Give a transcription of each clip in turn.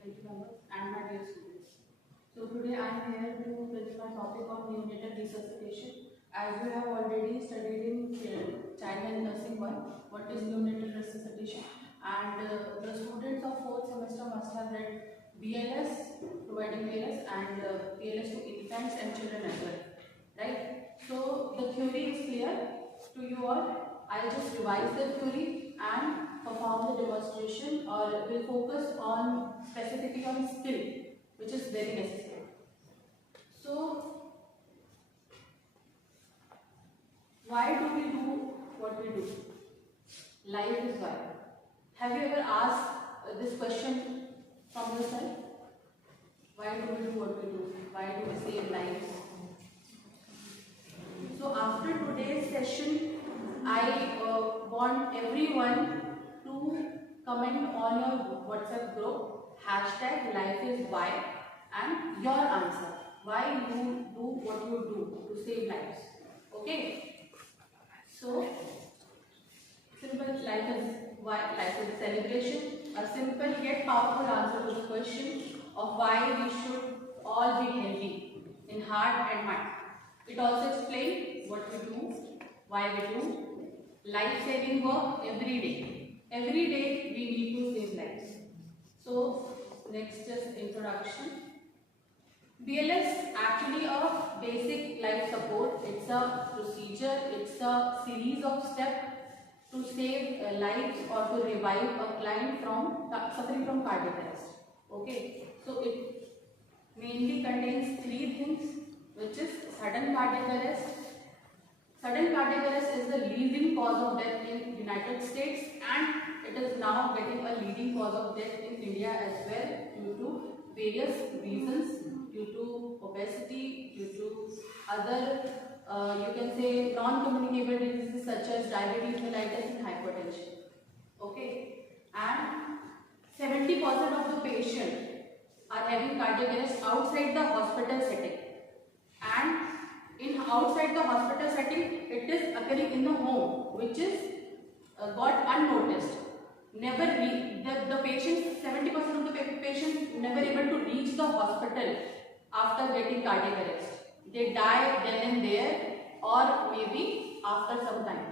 faculty members and my dear students. So today I am here to present my topic on neonatal resuscitation. As we have already studied in child and nursing 1, what is neonatal resuscitation, and the students of 4th semester must have read BLS, providing BLS, and BLS to infants and children as well, right? So the theory is clear to you all. I'll just revise the theory and perform the demonstration, or will focus on specifically on skill, which is very necessary. So why do we do what we do? Life is why. Have you ever asked this question from yourself? Why do we do what we do? Why do we save lives? So after today's session, I want everyone to comment on your WhatsApp group, #LifeIsWhy, and your answer. Why you do what you do to save lives. Okay? So, simple, life is why, life is a celebration. A simple yet powerful answer to the question of why we should all be healthy in heart and mind. It also explains what we do, why we do, life-saving work every day. Every day we need to save lives. So, next is introduction. BLS actually a basic life support. It's a procedure, it's a series of steps to save lives or to revive a client from suffering from cardiac arrest. Okay, so it mainly contains 3 things, which is sudden cardiac arrest. Sudden cardiac arrest is the leading cause of death in United States, and it is now getting a leading cause of death in India as well due to various reasons, due to obesity, due to other you can say non-communicable diseases such as diabetes, mellitus and hypertension. Okay, and 70% of the patients are having cardiac arrest outside the hospital setting, and in outside the hospital setting it is occurring in the home, which is got unnoticed. Never the patients, 70% of the patients never able to reach the hospital after getting cardiac arrest. They die then and there, or maybe after some time.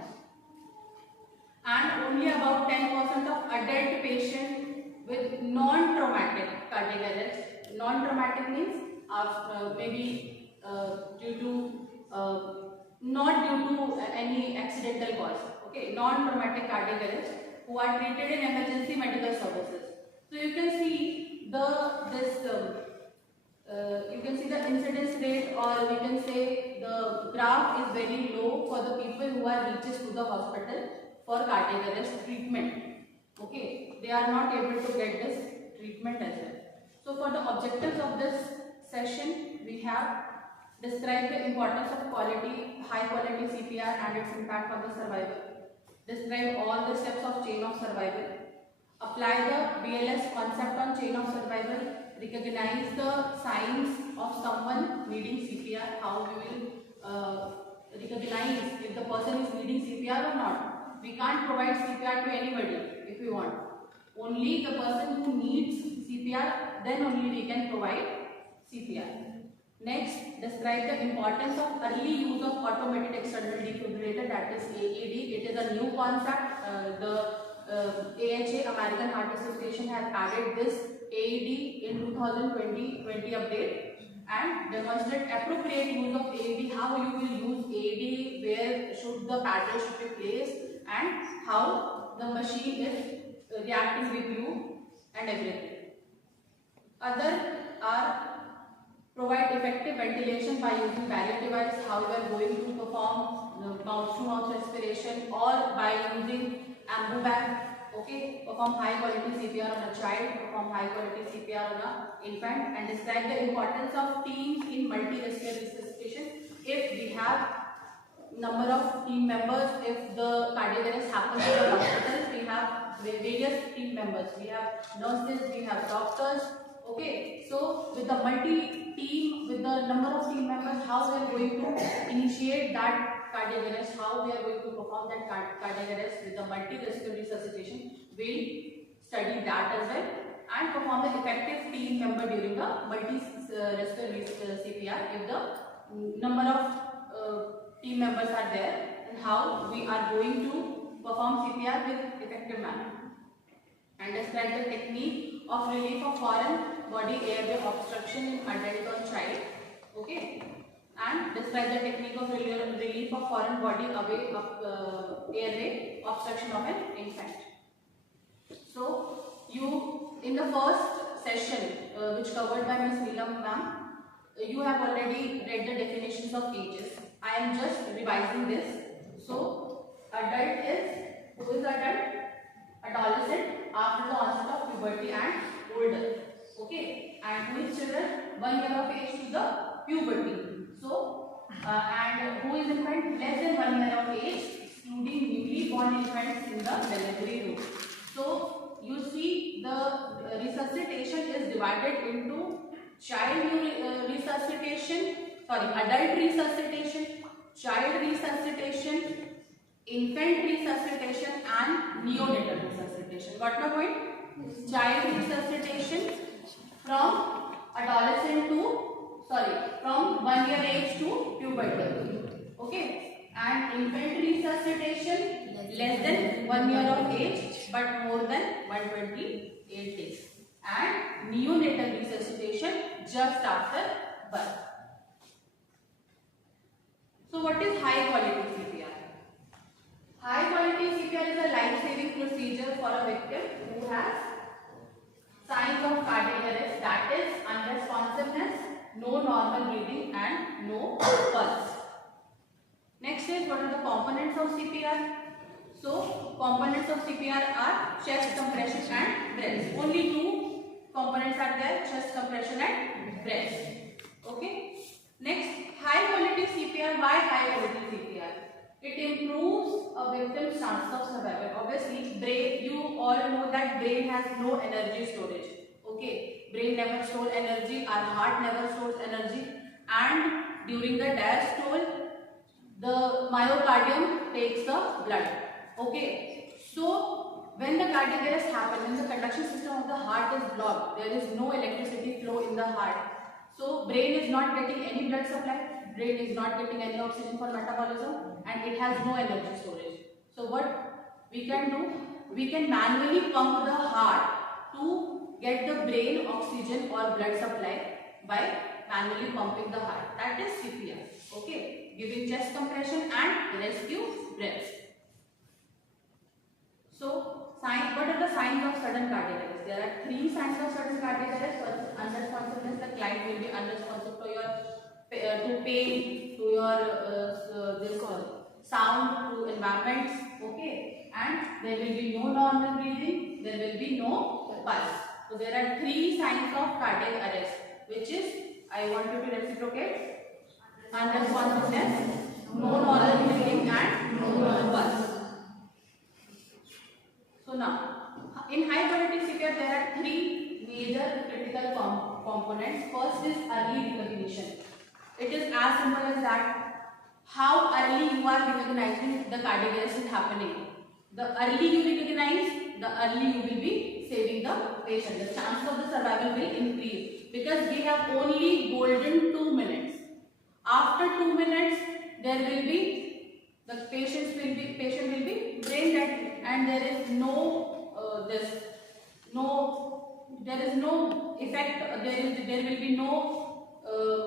And only about 10% of adult patients with non-traumatic cardiac arrest. Non-traumatic means maybe due to not due to any accidental cause. Okay, non-traumatic cardiac arrest who are treated in emergency medical services. So you can see you can see the incidence rate, or we can say the graph is very low for the people who are reaches to the hospital for cardiac arrest treatment. Okay, they are not able to get this treatment as well. So for the objectives of this session, we have described the importance of high quality CPR and its impact on the survival. Describe all the steps of chain of survival. Apply the BLS concept on chain of survival. Recognize the signs of someone needing CPR. How we will recognize if the person is needing CPR or not. We can't provide CPR to anybody if we want. Only the person who needs CPR, then only we can provide CPR. Next, describe the importance of early use of automated external defibrillator, that is AED. It is a new concept. AHA, American Heart Association, has added this AED in 2020 update and demonstrate appropriate use of AED, how you will use AED, where should the paddle should be placed, and how the machine is reacting with you and everything. Other are provide effective ventilation by using barrier device, how we are going to perform mouth-to-mouth respiration, or by using ambu bag. Okay, perform high quality CPR on a child, perform high quality CPR on an infant, and describe the importance of teams in multi-respiratory resuscitation. If we have number of team members, if the cardiac arrest happens in the hospitals, we have various team members. We have nurses, we have doctors. Okay, so with the multi-team, with the number of team members, how we are going to initiate that cardiac arrest, how we are going to perform that cardiac arrest with the multi-respiratory resuscitation, we'll study that as well. and perform the effective team member during the multi-respiratory CPR if the number of team members are there, and how we are going to perform CPR with effective manner. And describe the technique of relief of foreign body airway obstruction in adult or child. Okay. And describe the technique of relief of foreign body airway obstruction of an infant. So, in the first session, which covered by Ms. Neelam ma'am, you have already read the definitions of ages. I am just revising this. So, adult is, who is adult? Adolescent after the onset of puberty and older. Okay. And who is children? 1 year of age to the puberty. So, and who is infant? Less than 1 year of age, excluding newly born infants in the delivery room. So, you see the resuscitation is divided into child resuscitation, adult resuscitation, child resuscitation, infant resuscitation and neonatal resuscitation. Got my point? Child resuscitation from adolescent to from 1 year age to puberty. Okay. And infant resuscitation less than 1 year of age but more than 128 days. And neonatal resuscitation just after birth. So what is high quality CPR? High quality CPR is a life-saving procedure for a victim who has signs of cardiac arrest, that is unresponsiveness, no normal breathing and no pulse. Next is, what are the components of CPR? So, components of CPR are chest compression and breath. Only two components are there, chest compression and breath. Okay. Next, high quality CPR. Why high quality CPR? It improves a victim's chance of survival. Obviously, brain, you all know that brain has no energy storage. Okay, brain never stores energy, our heart never stores energy, and during the diastole, the myocardium takes the blood. Okay, so when the cardiac arrest happens, when the conduction system of the heart is blocked, there is no electricity flow in the heart. So brain is not getting any blood supply, brain is not getting any oxygen for metabolism, and it has no energy storage. So what we can do? We can manually pump the heart to get the brain oxygen or blood supply by manually pumping the heart. That is CPR. Okay, giving chest compression and rescue breaths. So, what are the signs of sudden cardiac arrest? There are 3 signs of sudden cardiac arrest. First is unresponsiveness. The client will be unresponsive to your to pain, to your sound, to environments. Okay, and there will be no normal breathing. There will be no pulse. So there are 3 signs of cardiac arrest, which is, I want you to reciprocate, unresponsiveness, no normal breathing and no pulse. So now, in high quality CPR there are 3 major critical components. First is early recognition. It is as simple as that. How early you are recognizing the cardiac arrest is happening. The early you recognize, the early you will be saving the patient. The chance of the survival will increase because we have only golden 2 minutes. After 2 minutes, there will be the patient will be brain dead, and there is no effect. There will be no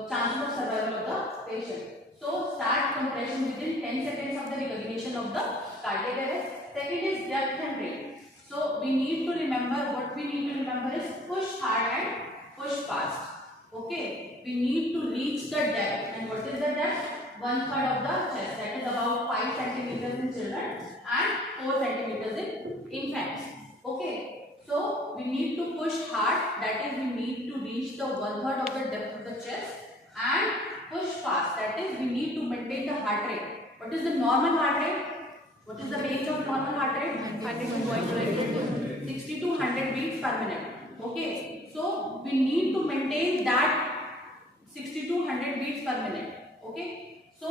chance of survival of the patient. So start compression within 10 seconds of the recognition of the cardiac arrest. Second is depth and rate. So we need to remember, what we need to remember is push hard and push fast. Okay, we need to reach the depth, and what is the depth? 1/3 of the chest, that is about 5 centimeters in children and 4 centimeters in infants. Okay, so we need to push hard, that is we need to reach the 1/3 of the depth of the chest, and push fast, that is we need to maintain the heart rate. What is the normal heart rate? What is the range of normal heart rate? 60 to 100 beats per minute. Okay, so we need to maintain that 60 to 100 beats per minute. Okay, so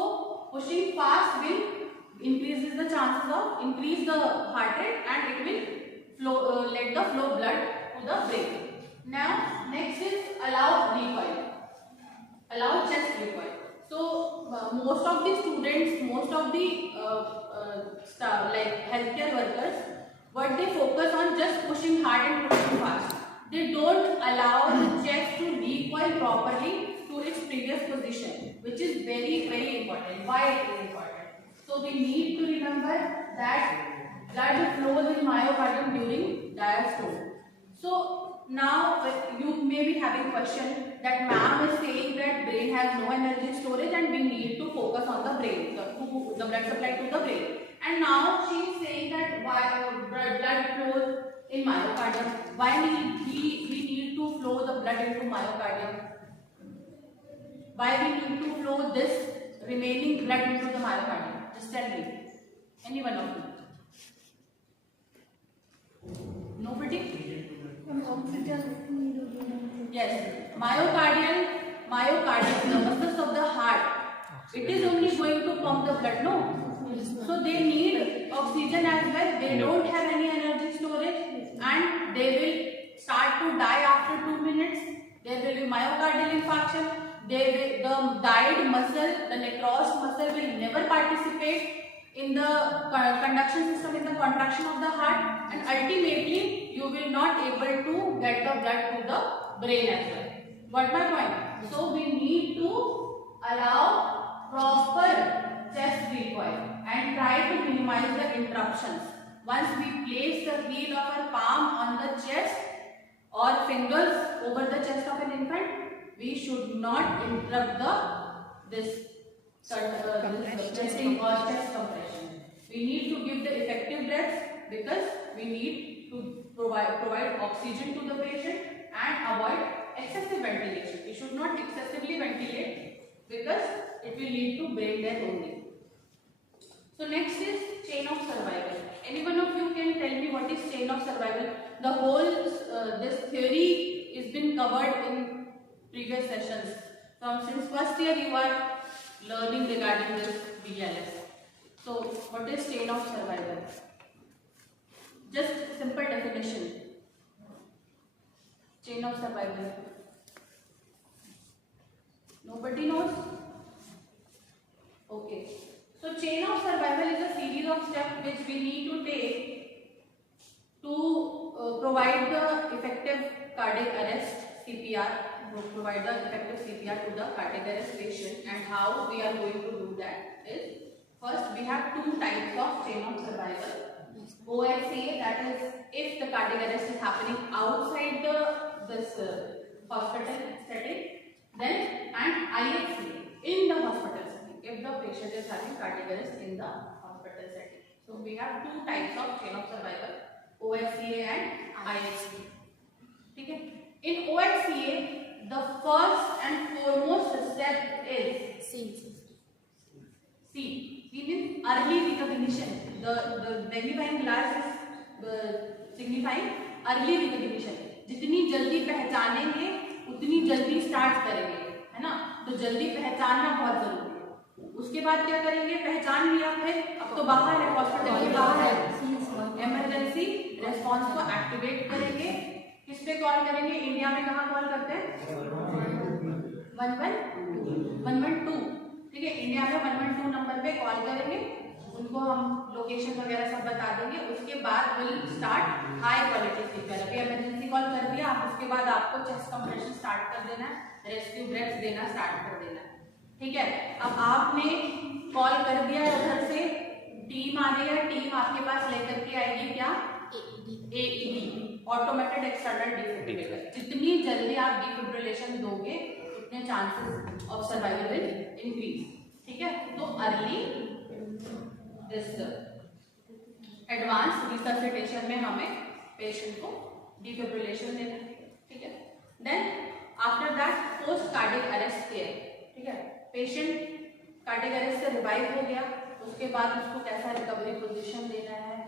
pushing fast will increase the chances of increase the heart rate, and it will flow, let the flow blood to the brain. Now next is allow recoil, allow chest recoil. So most of the students, most of the staff, like healthcare workers, what they focus on just pushing hard and pushing fast. They don't allow the chest to recoil properly to its previous position, which is very very important. Why it is important? So we need to remember that blood flows in myocardium during diastole. So now you may be having question that ma'am is saying that brain has no energy storage and we need to focus on the brain, the blood supply to the brain. And now she is saying that why blood flows in myocardium. Why we need to flow the blood into myocardium? Why we need to flow this remaining blood into the myocardium? Just tell me. Any one of you? Nobody? Yes. Myocardium, the muscles of the heart. It is only going to pump the blood, no? So they need oxygen as well. They don't have any energy storage and they will start to die after 2 minutes. There will be myocardial infarction. The died muscle, the necrosed muscle will never participate in the conduction system, in the contraction of the heart, and ultimately you will not able to get the blood to the brain as well. Got my point? So we need to allow proper chest recoil and try to minimize the interruptions. Once we place the heel of our palm on the chest or fingers over the chest of an infant, we should not interrupt this breathing or chest compression. We need to give the effective breaths because we need to provide oxygen to the patient and avoid excessive ventilation. We should not excessively ventilate because it will lead to brain death only. So next is chain of survival. Any one of you can tell me what is chain of survival? The whole this theory is been covered in previous sessions. Since first year you are learning regarding this BLS. So what is chain of survival? Just simple definition. Chain of survival. Nobody knows? Okay. So chain of survival is a series of steps which we need to take to provide the effective cardiac arrest, CPR, provide the effective CPR to the cardiac arrest patient. And how we are going to do that is, first we have two types of chain of survival. OSA, that is if the cardiac arrest is happening outside this hospital setting, then and IHC in the hospital setting, if the patient is having cardiac arrest in the hospital setting. So we have two types of chain of survival, OSCA and IHC. Okay. In OSCA, the first and foremost step is C means early recognition. The magnifying glass is signifying early recognition. जितनी जल्दी पहचानेंगे उतनी जल्दी start करेंगे, है ना? तो जल्दी पहचानना बहुत जरूरी है. उसके बाद क्या करेंगे? पहचान लिया, फिर अब तो बाहर है, हॉस्पिटल के बाहर है, इमरजेंसी रेस्पॉन्स को एक्टिवेट करेंगे. किस पे कॉल करेंगे? इंडिया में कहाँ कॉल करते हैं? 112. ठीक है, इंडिया में 112 नंबर पे कॉल करेंगे. उनको हम लोकेशन वगैरह सब बता देंगे. उसके बाद will start high quality CPR. अभी इमरजेंसी कॉल कर दिया आप, उसके बाद आपको चेस्ट कंप्रेशन स्टार्ट कर देना है, रेस्क्यू ब्रेथ्स देना स्टार्ट कर देना है. ठीक है, अब आपने कॉल कर दिया, उधर से टीम आ रही है, टीम आपके पास लेकर के आएगी क्या? AED, automated external defibrillator. जितनी जल्दी आप डिफिब्रिलेशन दोगे उतने chances of survival will increase. ठीक है, तो अर्ली दिस एडवांस रिसर्सिटेशन में हमें पेशेंट को डिफिब्रिलेशन देना है. ठीक है, then after that post cardiac arrest care. ठीक है, पेशेंट कार्डियक अरेस्ट से रिवाइव हो गया, उसके बाद उसको कैसा रिकवरी पोजीशन देना है,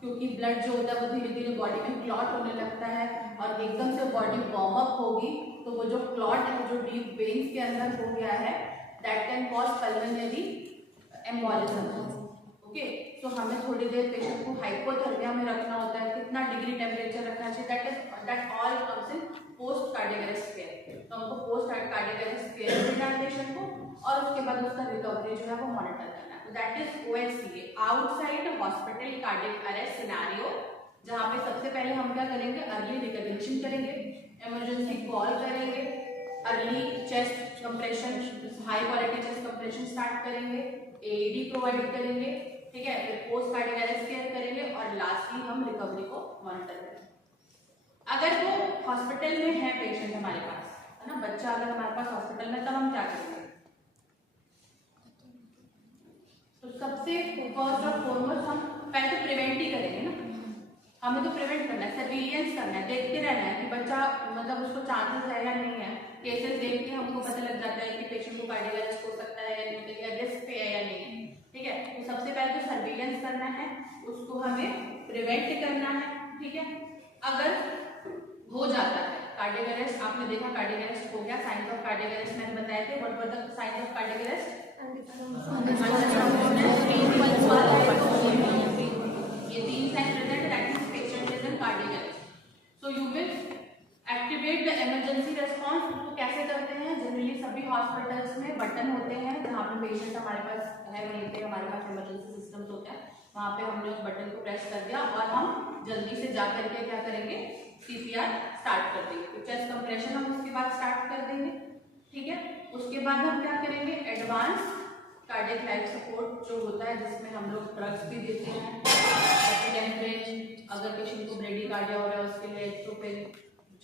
क्योंकि ब्लड जो होता है वो धीरे धीरे बॉडी में क्लॉट होने लगता है और एकदम से बॉडी वार्म अप होगी तो वो जो क्लॉट है जो डीप वेन्स के अंदर हो गया है, that can cause pulmonary embolism. Okay, तो हमें थोड़ी देर पेशेंट को हाइपोथर्मिया में रखना होता है. कितना डिग्री टेम्परेचर रखना चाहिए, that all comes in post cardiac arrest care. तो हमको पोस्ट कार्डियक अरेस्ट केयर देना है पेशेंट को और उसके बाद उसका रिकवरी जो है वो मॉनिटर करना है। तो that is OHCA, outside hospital cardiac arrest scenario, जहाँ पे सबसे पहले हम क्या करेंगे, अर्ली रिकग्निशन करेंगे, इमरजेंसी कॉल करेंगे, early chest compression, high quality chest compression start करेंगे, AED प्रोवाइड करेंगे, ठीक है, फिर पोस्ट कार्डियक अरेस्ट केयर करेंगे और लास्टली हम रिकवरी को मॉनिटर करेंगे। अगर वो हॉस्पिटल में है पेशेंट हमारे पास, है ना, बच्चा अगर हमारे पास हॉस्पिटल में, तब हम क्या करेंगे? तो सबसे फर्स्ट और फॉरमोस्ट हम पहले तो प्रिवेंट ही करेंगे ना, हमें तो प्रिवेंट करना है, सर्विलियंस करना है, देखते रहना है कि बच्चा मतलब उसको चांसेस है या नहीं है। केसेस देख के हमको पता लग जाता है कि पेशेंट को कार्डियक अरेस्ट हो सकता है या नहीं, या रिस्क पे है या नहीं है, ठीक है। तो सबसे पहले तो सर्विलेंस करना है, उसको हमें प्रिवेंट करना है, ठीक है। अगर हो जाता है कार्डियक अरेस्ट, आपने देखा कार्डियक अरेस्ट हो गया, साइंस ऑफ कार्डियक अरेस्ट मैंने बताए थे, what were the signs of cardiac arrest? ये 3 sign present, that is patient is in cardiac arrest. So you will activate the emergency response. तो कैसे करते हैं? जनरली सभी हॉस्पिटल्स में बटन होते हैं, जहाँ पे पेशेंट हमारे पास है, वहीं पे हमारे पास इमरजेंसी सिस्टम्स होते हैं, वहाँ पे हमने उस बटन को प्रेस कर दिया और हम जल्दी से जा करके क्या करेंगे, CPR स्टार्ट कर देंगे। तो चेस्ट कंप्रेशन हम उसके बाद स्टार्ट कर देंगे, ठीक है। उसके बाद हम क्या करेंगे, एडवांस कार्डियक लाइफ सपोर्ट जो होता है, जिसमें हम लोग ड्रग्स भी देते हैं, अगर पेशेंट को ब्रेडिकार्डिया हो रहा है उसके लिए, तो फिर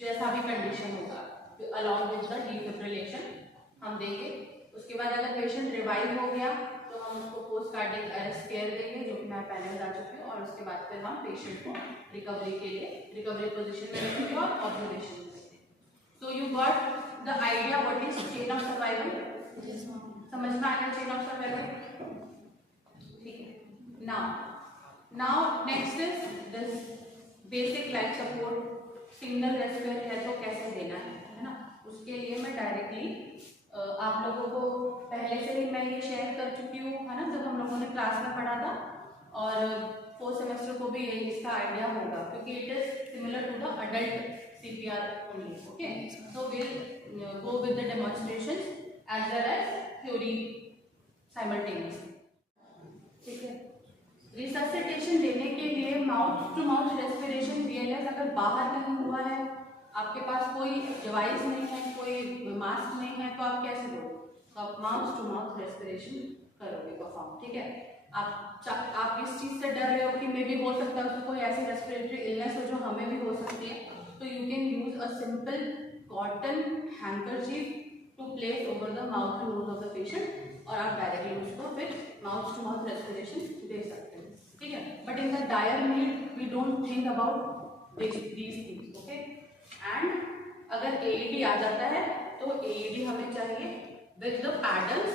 जैसा भी कंडीशन होगा, तो अलॉन्ग विद द डिफिब्रिलेशन हम देंगे। उसके बाद अगर पेशेंट रिवाइव हो गया तो हम उसको पोस्ट कार्डियक अरेस्ट केयर देंगे, जो कि मैं पहले बता चुकी हूँ, और उसके बाद फिर हम पेशेंट को रिकवरी के लिए रिकवरी पोजीशन में रखेंगे और ऑब्जर्वेशन देंगे। So you got the idea what is chain of survival? समझ में आ गया चेन ऑफ सर्वाइवल? ठीक है। Now next is this basic life support. Signal respirator है तो कैसे देना है ना, उसके लिए मैं डायरेक्टली आप लोगों को पहले से ही मैं ये शेयर कर चुकी हूँ, है ना, जब हम लोगों ने क्लास में पढ़ा था, और 4th सेमेस्टर को भी यही इसका आइडिया होगा, क्योंकि it is similar to the adult CPR only. Okay, so will go with the demonstrations as well as theory simultaneously, ठीक है। रिससिटेशन देने के लिए mouth to mouth respiration VLS अगर बाहर नहीं हुआ है, आपके पास कोई डिवाइस नहीं है, कोई मास्क नहीं है, तो आप कैसे करोगे? तो आप माउथ टू माउथ रेस्पिरेशन करोगे परफॉर्म, ठीक है। आप इस चीज से डर रहे हो कि मे भी हो सकता है उसको कोई ऐसी रेस्पिरेटरी इलनेस हो जो हमें भी हो सकती है, तो you can use a simple cotton handkerchief to place over the mouth and nose of the patient, और आप डायरेक्टली उसको फिर माउथ टू माउथ रेस्पिरेशन दे सकते हैं, ठीक है। But in the dire need we don't think about these things, okay. And अगर AED आ जाता है तो AED हमें चाहिए with the paddles.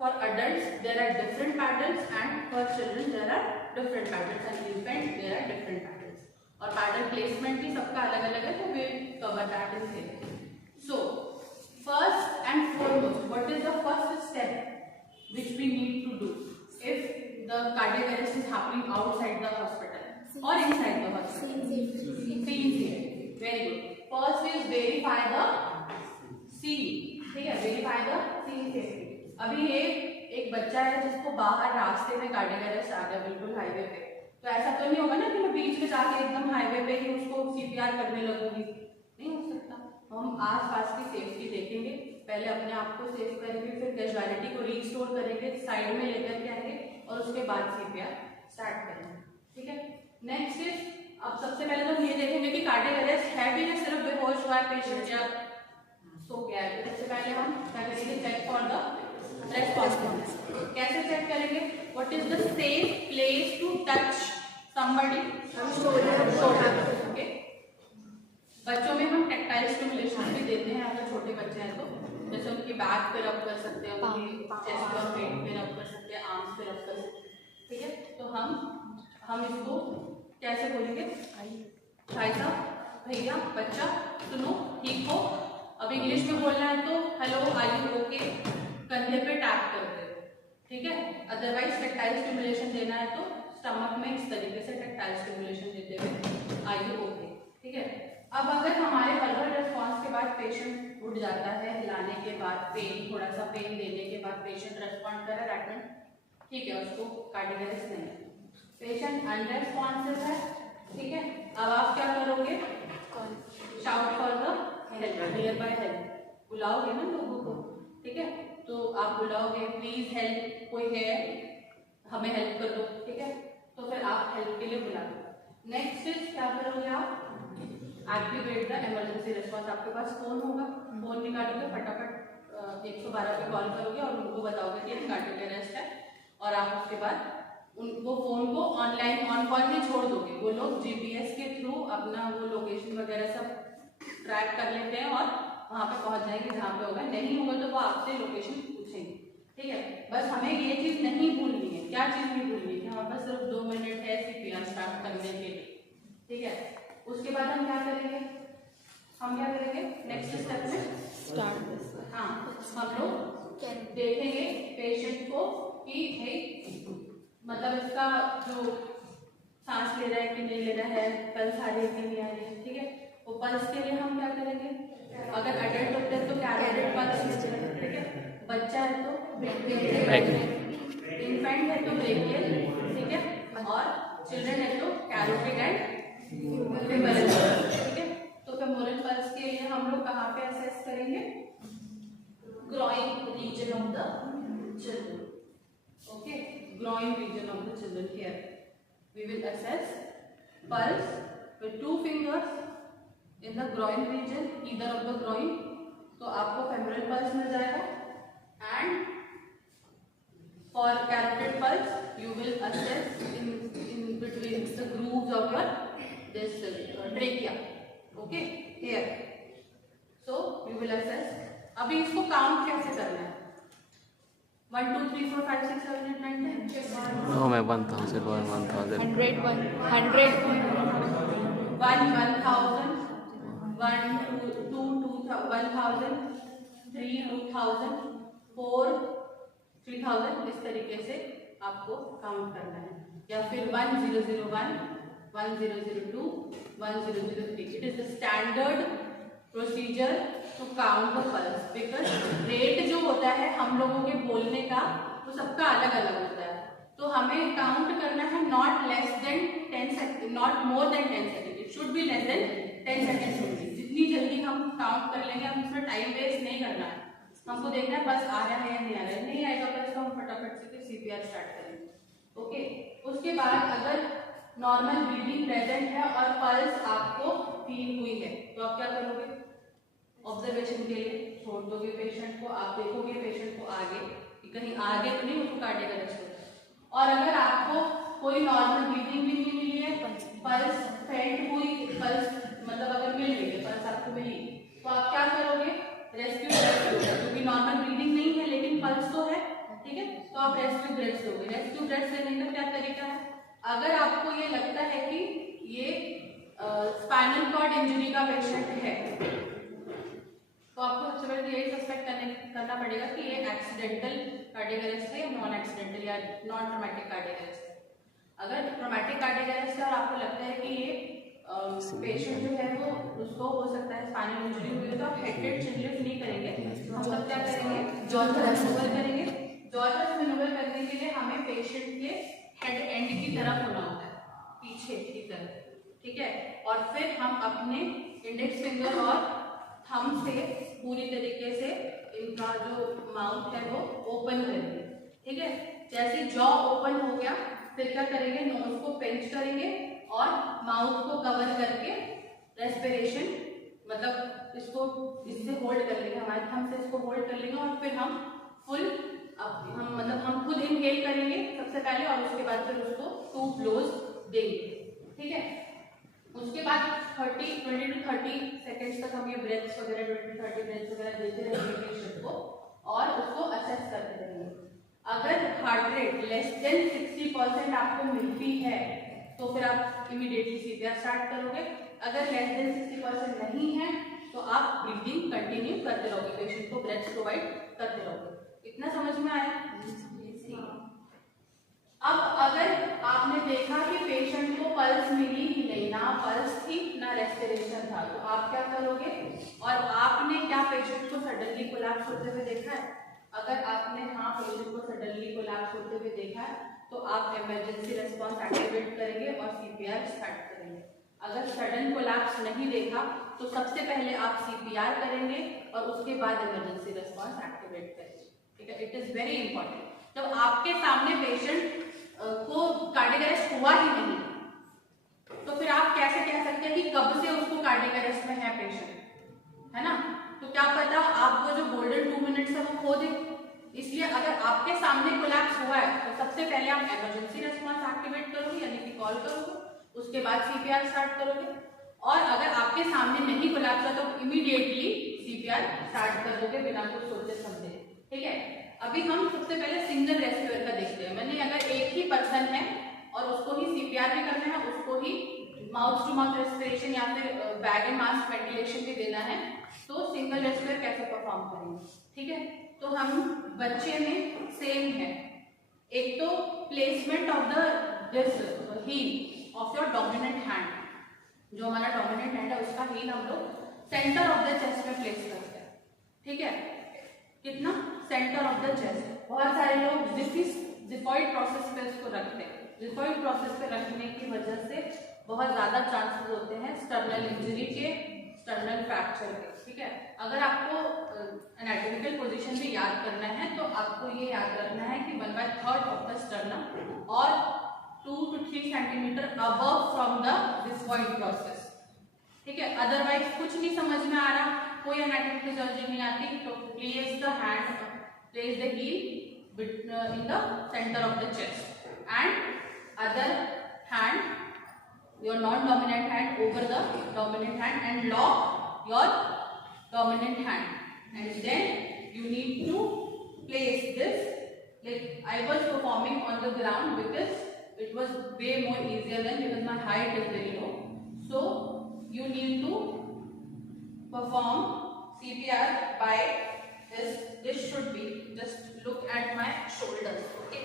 For adults there are different paddles and for children there are different paddles and infant there are different paddles, और paddle placement भी सबका अलग अलग है, तो we cover that in here. So first and foremost, what is the first step which we need to do if the cardiac arrest is happening outside the hospital or inside the hospital? Scene safety. Very good. First is verify the scene, ठीक है, verify the scene safety. अभी एक बच्चा है जिसको बाहर रास्ते में कार्डियक अरेस्ट आ गया, बिल्कुल हाईवे पे, तो ऐसा तो नहीं होगा ना कि मैं बीच में जाके एकदम हाईवे पे ही उसको CPR करने लगूंगी, नहीं हो सकता। हम आसपास की सेफ्टी देखेंगे, पहले अपने आप को सेफ करेंगे, फिर कैजुअलिटी को रिस्टोर करेंगे, साइड में लेकर के आएंगे और उसके बाद CPR स्टार्ट करेंगे, ठीक है। नेक्स्ट इज, अब सबसे पहले तो ये देखेंगे कि कार्डियक अरेस्ट है भी या सिर्फ बेहोश हुआ है पेशेंट या सो गया है। सबसे पहले हम क्या करेंगे, चेक फॉर द रेस्पॉन्स। कैसे चेक करेंगे? What is the safe place to touch somebody? Shoulder, okay. बच्चों में हम टैक्टाइल स्टिमुलेशन भी देते हैं, अगर छोटे बच्चे हैं तो, जैसे उनकी बैक पे रब कर सकते हैं, उनकी चेस्ट और पेट पे रब कर सकते हैं, आर्म्स पे रब कर सकते हैं, ठीक है। तो हम इसको कैसे बोलेंगे? भाई साहब, भैया, बच्चा, सुनो, ठीक हो। अब इंग्लिश में बोलना है तो हेलो, आर यू ओके, कंधे पे टैप करते हो, ठीक है। अदरवाइज टैक्टाइल स्टिमुलेशन देना है तो स्टमक में इस तरीके से टैक्टाइल स्टिमुलेशन देते हुए आर यू ओके, ठीक है। अब अगर हमारे वर्बल रिस्पॉन्स के बाद पेशेंट उठ जाता है, हिलाने के बाद पेन, थोड़ा सा पेन देने के बाद पेशेंट रेस्पॉन्ड करे, दैट मीन ठीक है, उसको कार्डियक अरेस्ट नहीं है। पेशेंट अनरेस्पॉन्सिव है, ठीक है, अब आप क्या करोगे, shout for the help, nearby help, बुलाओगे ना लोगों को, ठीक है, तो आप बुलाओगे प्लीज हेल्प, कोई है हमें हेल्प कर दो, ठीक है, तो फिर आप हेल्प के लिए बुलाओगे। नेक्स्ट इज क्या करोगे आप, एक्टिवेट द इमरजेंसी रिस्पॉन्स। आपके पास फोन होगा, फोन निकालोगे, फटाफट 112 पे कॉल करोगे और उनको बताओगे कि कार्डियक अरेस्ट है, और आप उसके बाद वो फोन को ऑनलाइन ऑन कॉल में छोड़ दोगे। वो लोग जीपीएस के थ्रू अपना वो लोकेशन वगैरह सब ट्रैक कर लेते हैं और वहाँ पे पहुँच जाएंगे जहाँ पे होगा, नहीं होगा तो वो आपसे लोकेशन पूछेंगे, ठीक है। बस हमें ये चीज़ नहीं भूलनी है, क्या चीज़ नहीं भूलनी है, हमारे पास सिर्फ 2 मिनट है सीपीआर स्टार्ट करने के लिए, ठीक है। उसके बाद हम क्या करेंगे, नेक्स्ट स्टेप में स्टार्ट, हाँ, हम लोग देखेंगे पेशेंट को कि भाई मतलब इसका जो सांस ले रहा है कि नहीं ले रहा है, पल्स आ रही है कि नहीं आ रही है, ठीक है। वो पल्स के लिए हम क्या करेंगे, अगर अडल्ट होते हैं तो कैरोटिड पल्स, ठीक है, बच्चा है तो इन्फेंट है तो ब्रेकियल, ठीक है, और चिल्ड्रन है तो कैरोटिड एंड फेमोरल, ठीक है। तो फेमोरल पल्स के लिए हम लोग कहाँ पे असेस करेंगे, groin region of the children, okay, groin region of the children, here we will assess pulse with 2 fingers in the groin region, either of the groin, तो आपको femoral pulse मिल जाएगा, and for carotid pulse you will assess in between the grooves of your this trachea, okay, here, so you will assess। अभी इसको count कैसे करना है, 1 2 3 4 5 6 7 8 9 10, No, मैं 1000 1 1000 100 1 2 1000 3 2000 4 3000, इस तरीके से आपको काउंट करना है, या फिर 1001 1002 1003। It is the standard procedure to count the pulse, because rate जो होता है हम लोगों के बोलने का वो सबका अलग अलग होता है, तो हमें काउंट करना है not less than 10 second, not more than 10 second, it should be less than 10 second only. जितनी जल्दी हम काउंट कर लेंगे, हम उसमें टाइम वेस्ट नहीं करना है, हमको देखना है बस आ रहा है या नहीं आ रहा है, नहीं आएगा बस तो हम फटाफट से सीपीआर स्टार्ट करेंगे, ओके। उसके बाद अगर नॉर्मल ब्रीदिंग प्रेजेंट है और पल्स आपको फील हुई है तो आप क्या करोगे, ऑब्जर्वेशन के लिए छोड़ दोगे पेशेंट को, आप देखोगे पेशेंट को आगे कि कहीं आगे तो नहीं उसको कार्डियक अरेस्ट होता है। और अगर आपको कोई नॉर्मल ब्रीदिंग भी नहीं मिली है, पल्स फेल्ट हुई, पल्स मतलब अगर मिल रही है, पल्स आपको मिली, तो आप क्या करोगे, रेस्क्यू ब्रेथ्स दोगे, क्योंकि नॉर्मल ब्रीदिंग नहीं है लेकिन पल्स तो है, ठीक है, तो आप रेस्क्यू ब्रेथ्स दोगे। रेस्क्यू ब्रेथ्स लेने का क्या तरीका है, अगर आपको ये लगता है कि ये स्पाइनल कॉर्ड इंजरी का पेशेंट है, तो आपको सबसे पहले यही सस्पेक्ट करना पड़ेगा कि ये एक्सीडेंटल कार्डियक अरेस्ट है या नॉन एक्सीडेंटल या नॉन ट्रॉमेटिक कार्डियक अरेस्ट है। अगर ट्रॉमेटिक कार्डियक अरेस्ट है और आपको लगता है कि ये पेशेंट जो है वो उसको हो सकता है स्पाइनल इंजरी हुई है, तो आप हेडेड चिनलिफ्ट नहीं करेंगे, हम सब क्या करेंगे, जॉ थ्रस्ट मैनूवर करेंगे। जॉ थ्रस्ट मैनूवर करने के लिए हमें पेशेंट के हेड एंड की तरफ होना होता है, पीछे की तरफ, ठीक है, और फिर हम अपने इंडेक्स फिंगर और थंब से पूरी तरीके से इनका जो माउथ है वो ओपन करेंगे, ठीक है। जैसे जॉ ओपन हो गया फिर क्या करेंगे, नोज को पिंच करेंगे और माउथ को कवर करके रेस्पिरेशन, मतलब इसको इससे होल्ड कर लेंगे, हमारे थंब से इसको होल्ड कर लेंगे और फिर हम फुल हम खुद इनहेल करेंगे सबसे पहले और उसके बाद फिर उसको 2 ब्लोज देंगे, ठीक है। उसके बाद 20 to 30 सेकेंड्स तक हम ये ब्रेथ्स वगैरह 20 to 30 ब्रेथ्स वगैरह देते रहेंगे पेशेंट को और उसको असेस करते रहेंगे। अगर हार्ट रेट लेस देन 60% आपको मिलती है तो फिर आप इमीडिएटली सीपीआर स्टार्ट करोगे। अगर लेस देन 60% नहीं है तो आप ब्रीदिंग कंटिन्यू करते रहोगे, पेशेंट को ब्रेथ्स प्रोवाइड करते रहोगे। इतना समझ में आया? अब अगर आपने देखा कि पेशेंट को पल्स मिली ही नहीं, ना पल्स थी ना रेस्पिरेशन था, तो आप क्या करोगे? और आपने क्या पेशेंट को सडनली कोलैप्स होते हुए देखा है? अगर आपने हाँ पेशेंट को सडनली कोलैप्स होते हुए देखा है तो आप इमरजेंसी रेस्पॉन्स एक्टिवेट करेंगे और सीपीआर स्टार्ट करेंगे। अगर सडन कोलैप्स नहीं देखा तो सबसे पहले आप सीपीआर करेंगे और उसके बाद इमरजेंसी रेस्पॉन्स एक्टिवेट करेंगे। ठीक है, इट इज वेरी इंपॉर्टेंट। जब आपके सामने पेशेंट को कार्डियक अरेस्ट हुआ ही नहीं तो फिर आप कैसे कह सकते हैं कि कब से उसको कार्डियक अरेस्ट में है पेशेंट, है ना? तो क्या पता आप वो जो गोल्डन 2 मिनट्स है वो खो दे। इसलिए अगर आपके सामने कोलैप्स हुआ है तो सबसे पहले आप इमरजेंसी रेस्पॉन्स एक्टिवेट करोगे यानी कि कॉल करोगे, उसके बाद सीपीआर स्टार्ट करोगे। और अगर आपके सामने नहीं कोलैप्स हुआ तो इमीडिएटली सीपीआर स्टार्ट कर दोगे बिना कुछ सोचे समझे। ठीक है, अभी हम सबसे पहले सिंगल रेस्क्यूअर का देखते हैं। मैंने अगर एक ही पर्सन है और उसको ही सीपीआर भी करना है, उसको ही माउथ टू माउथ रेस्पिरेशन या फिर बैग एंड मास्क वेंटिलेशन भी देना है, तो सिंगल रेस्क्यूअर कैसे परफॉर्म करेंगे? ठीक है, तो हम बच्चे में सेम है। एक तो placement of the this heal of your dominant hand, जो हमारा डोमिनेंट हैंड है उसका हील हम लोग सेंटर ऑफ द चेस्ट में प्लेस करते हैं। ठीक है, कितना? Centre of the chest. बहुत सारे लोग जिफॉइड प्रोसेस पे इसको रखते हैं। जिफॉइड प्रोसेस पे रखने की वजह से बहुत ज्यादा चांसेस होते हैं स्टर्नल इंजरी के, स्टर्नल फ्रैक्चर के। ठीक है, अगर आपको एनाटॉमिकल पोजीशन भी याद करना है तो आपको ये याद रखना है कि 1/3 ऑफ द स्टर्नम और 2 to 3 centimetre above from the xiphoid process. ठीक है, अदरवाइज कुछ नहीं समझ में आ रहा, कोई एनाटॉमिक फिजियोलॉजी नहीं आती, तो place the hand, place the heel in the centre of the chest and other hand, your non-dominant hand over the dominant hand and lock your dominant hand, and then you need to place this like I was performing on the ground because it was way more easier than because my height is very low. So you need to perform CPR by this. This should be, just look at my shoulders. Okay,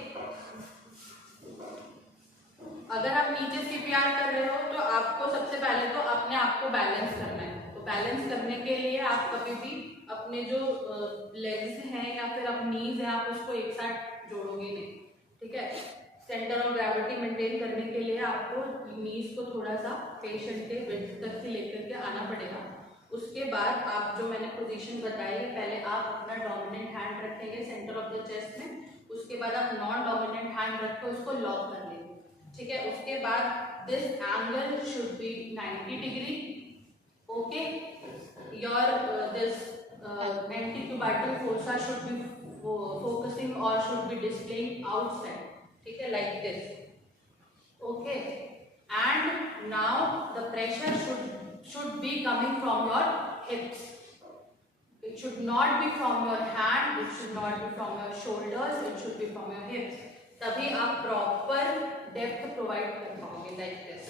अगर आप नीचे CPR कर रहे हो तो आपको सबसे पहले तो अपने आप को बैलेंस करना है। तो बैलेंस करने के लिए आप कभी भी अपने जो लेग्स हैं या फिर अपनी नीज है आप उसको एक साथ जोड़ोगे नहीं। ठीक है, सेंटर ऑफ ग्रेविटी मेंटेन करने के लिए आपको नीज को थोड़ा सा पेशेंट के विड्थ तक ही लेकर के आना पड़ेगा। उसके बाद आप जो मैंने पोजीशन बताई है, पहले आप अपना डोमिनेंट हैंड रखेंगे सेंटर ऑफ द चेस्ट में, उसके बाद आप नॉन डोमिनेंट हैंड रख के उसको लॉक कर लेंगे। ठीक है, उसके बाद this angle should be 90 degree. Okay, your this antecubital fossa should be focusing or should be displaying outside. ठीक है, like this. Okay, and now the pressure should be coming from your hips. It should not be from your hand, it should not be from your shoulders, it should be from your hips. तभी आप proper depth provide कर पाओगे, like this.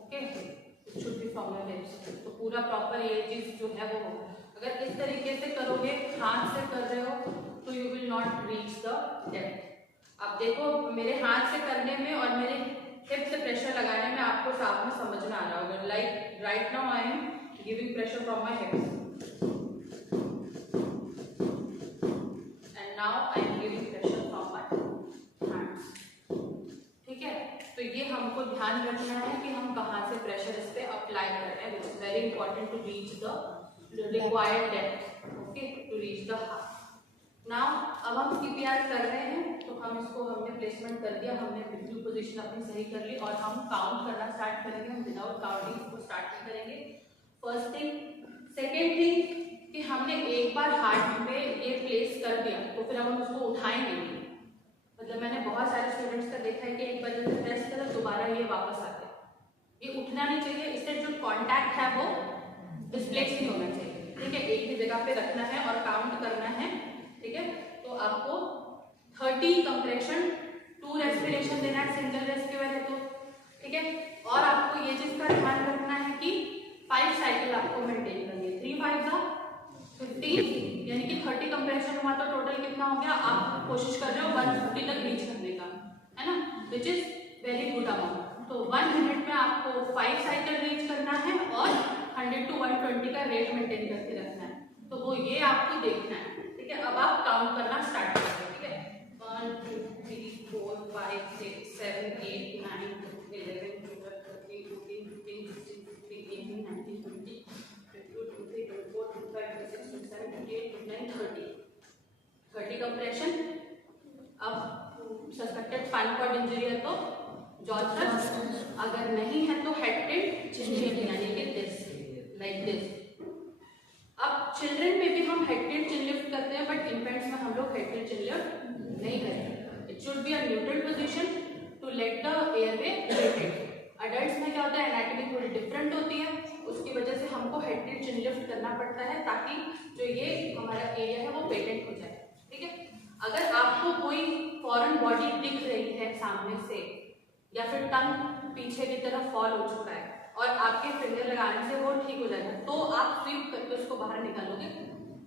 Okay, it should B from your hips. तो पूरा proper ये चीज जो है वो होगा। अगर इस तरीके से करोगे, हाथ से कर रहे हो, तो you will not reach the depth. अब देखो, मेरे हाथ से करने में और मेरे हिप से प्रेशर लगाने में आपको साथ में समझ में आ रहा होगा। Like right now I am giving pressure from my हिप्स and now I am giving pressure from my hands. ठीक है, तो ये हमको ध्यान रखना है कि हम कहाँ से प्रेशर इस पे अप्लाई कर रहे हैं, which is very important to reach the required depth. Okay, to reach the heart. Now अब हम सीपीआर कर रहे हैं, तो हम इसको हमने प्लेसमेंट कर दिया, हमने बिल्कुल पोजीशन अपनी सही कर ली और हम काउंट करना स्टार्ट करेंगे। हम विदाउट काउंटिंग इसको स्टार्ट नहीं करेंगे, फर्स्ट थिंग। सेकेंड थिंग कि हमने एक बार हार्ट पे ये प्लेस कर दिया तो फिर हम उसको उठाएंगे नहीं। मतलब मैंने बहुत सारे स्टूडेंट्स का देखा है कि एक बार जैसे प्रेस करा दोबारा ये वापस आते हैं, ये उठना नहीं चाहिए। इससे जो कॉन्टैक्ट है वो डिस्प्लेस नहीं होना चाहिए। ठीक है, एक ही जगह पे रखना है और काउंट करना है। ठीक है, तो आपको 30 कंप्रेशन, 2 रेस्पिरेशन देना है, सिंगल रेस्क्यूअर है तो। ठीक है, और आपको ये चीज का ध्यान रखना है कि 5 साइकिल आपको मेंटेन करनी है। 3 5 15 यानी कि 30 कंप्रेशन हुआ तो टोटल कितना हो गया, आप कोशिश कर रहे हो 150 तक रीच करने का, है ना, विच इज वेरी गुड अमाउंट। तो 1 मिनट में आपको 5 साइकिल रीच करना है और 100 to 120 का रेट मेंटेन करके रखना है। तो वो ये आपको देखना है, ठीक है। अब आप काउंट करना स्टार्ट करेंगे, ठीक है। 1 2 3 4 5 6 7 8 9 11 12 13 14 15 16 17 18 19 20 22 23 24 25 26 27 28 29 30 कंप्रेशन। अब सस्पेक्टेड स्पाइनल कॉर्ड इंजरी है तो जॉ थ्रस्ट, अगर नहीं है तो हेड टिल्ट चिन लिफ्ट, यानी कि दिस, लाइक दिस। अब चिल्ड्रन में भी हम हेड टिल्ट चिन लिफ्ट करते हैं, बट इन्फेंट्स में हम लोग हेड टिल्ट चिन लिफ्ट नहीं करते। It should be a neutral position to let the airway rotate. Adults में क्या होता है, एनाटॉमी थोड़ी डिफरेंट होती है, उसकी वजह से हमको हेड टिल्ट चिन लिफ्ट करना पड़ता है ताकि जो ये हमारा एरिया है वो पेटेंट हो जाए, ठीक है। अगर आपको कोई फॉरेन बॉडी दिख रही है सामने से, या फिर टंग पीछे की तरफ फॉल हो चुका है और आपके फिंगर लगाने से वो ठीक हो जाएगा, तो आप स्वीप करके उसको बाहर निकालोगे।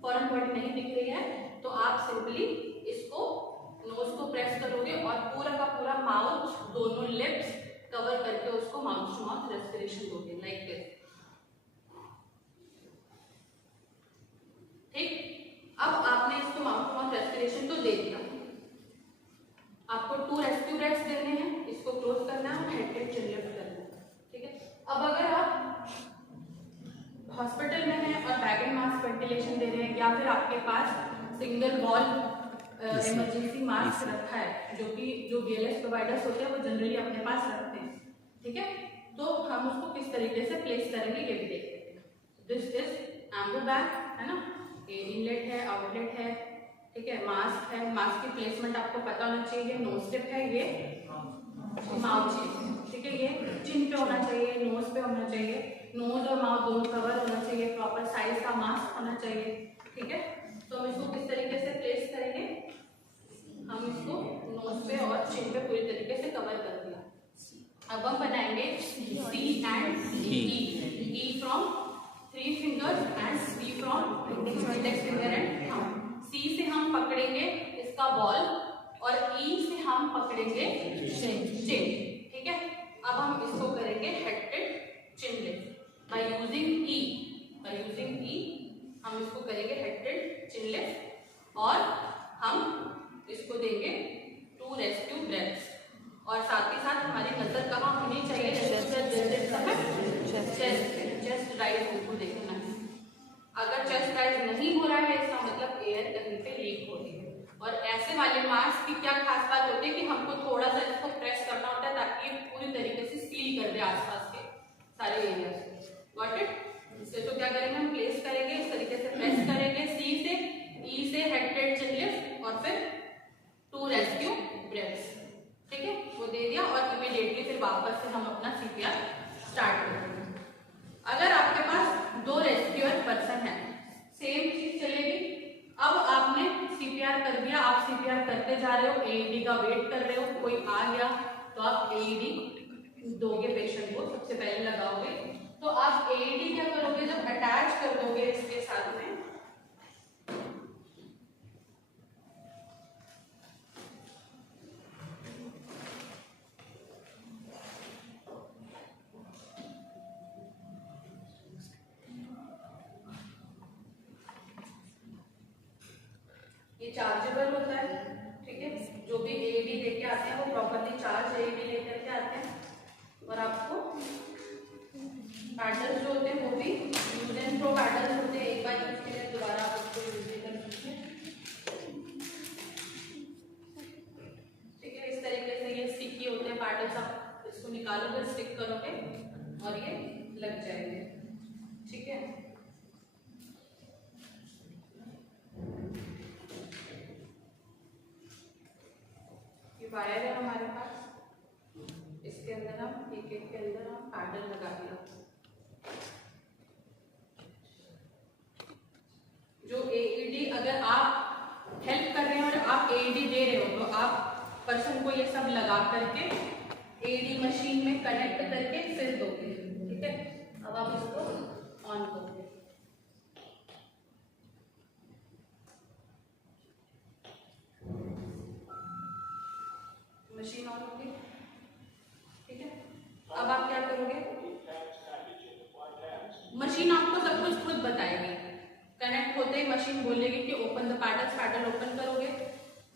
फॉरेन बॉडी नहीं दिख रही है तो आप सिंपली इसको नोज को प्रेस करोगे और पूरा का पूरा माउथ, दोनों लिप्स कवर करके उसको माउथ टू माउथ रेस्पिरेशन दोगे, लाइक दिस, ठीक। अब आपने इसको माउथ टू माउथ रेस्पिरेशन तो दे दिया, आपको 2 रेस्क्यू ब्रेथ्स देने हैं, इसको क्लोज करना है, हेड टिल्ट चिन लिफ्ट करना है, ठीक है। अब अगर आप हॉस्पिटल में हैं और बैग एंड मास्क वेंटिलेशन दे रहे हैं, या फिर आपके पास सिंगल वॉल इमरजेंसी मास्क रखा है, जो BLS प्रोवाइडर्स होते हैं वो जनरली अपने पास रखते हैं, ठीक है, तो हम उसको किस तरीके से प्लेस करेंगे ये भी देख लेते हैं। दिस इज एम्बो बैग, है ना, ये इनलेट है, आउटलेट है, ठीक है। मास्क है, मास्क की प्लेसमेंट आपको पता होना चाहिए। नोज टिप है, ये माउथ, ठीक है, ये चिन पे होना चाहिए, नोज पे होना चाहिए, नोज और माउथ दोनों कवर होना चाहिए, प्रॉपर साइज का मास्क होना चाहिए, ठीक है। तो हम इसको किस तरीके से प्लेस करेंगे, हम इसको नोज पे और चिन पे पूरी तरीके से कवर कर दिया। अब हम बनाएंगे C and E from 3 fingers and C from index finger and thumb. C से हम पकड़ेंगे इसका बॉल और E से हम पकड़ेंगे चिन, ठीक है। अब हम इसको करेंगे head tilt chin lift by using E हम इसको करेंगे हेड टिल्ट चिन लिफ्ट और हम इसको देंगे 2 रेस्क्यू ब्रेथ्स। और साथ ही साथ हमारी नजर कहाँ होनी चाहिए, चेस्ट राइज बिल्कुल देखना है। अगर चेस्ट राइज नहीं हो रहा है इसका मतलब एयर कहीं पे लीक हो रही है। और ऐसे वाले मास्क की क्या खास बात होती है कि हमको थोड़ा सा इसको प्रेस करना होता है ताकि ये पूरी तरीके से सील कर दे आसपास के सारे एरिया से। Got it? इससे तो क्या करेंगे, हम प्लेस करेंगे, इस तरीके से प्रेस करेंगे C से, E से हेड टिल्ट चिन लिफ्ट और फिर 2 रेस्क्यू ब्रेथ्स, ठीक है, वो दे दिया। और इमीडिएटली फिर वापस से हम अपना CPR स्टार्ट करेंगे। अगर आपके पास 2 रेस्क्यूअर पर्सन है, सेम चीज चलेगी। अब आपने CPR कर दिया, आप CPR करते जा रहे हो, AED का वेट कर रहे हो, कोई आ गया तो आप AED दोगे पेशेंट को, सबसे पहले लगाओगे। तो आप AED क्या करोगे, जब अटैच कर दोगे इसके साथ में, ये चार्जेबल होता है, ठीक है। जो भी AED लेके आते हैं वो प्रॉपर्ली चार्ज AED लेकर के आते हैं। और आपको पैडल्स जो होते हैं वो भी यूज एंड थ्रो पैडल्स होते हैं, एक बार यूज के लिए दोबारा आप उसको यूज नहीं कर सकते, ठीक है। इस तरीके से ये स्टिकी होते हैं पैडल्स, आप इसको निकालोगे, स्टिक करोगे और ये लग जाएंगे, ठीक है। वायर है हमारे पास, इसके अंदर हम एक के अंदर हम पैडल लगा दिया। जो AED अगर आप हेल्प कर रहे हैं और आप AED दे रहे हो तो आप पर्सन को ये सब लगा करके AED मशीन में कनेक्ट करके फिर दोगे, ठीक है। अब आप इसको ऑन करोगे, मशीन आपको सब कुछ खुद बताएगी। कनेक्ट होते ही मशीन बोलेगी कि open the paddles, paddle open करोगे।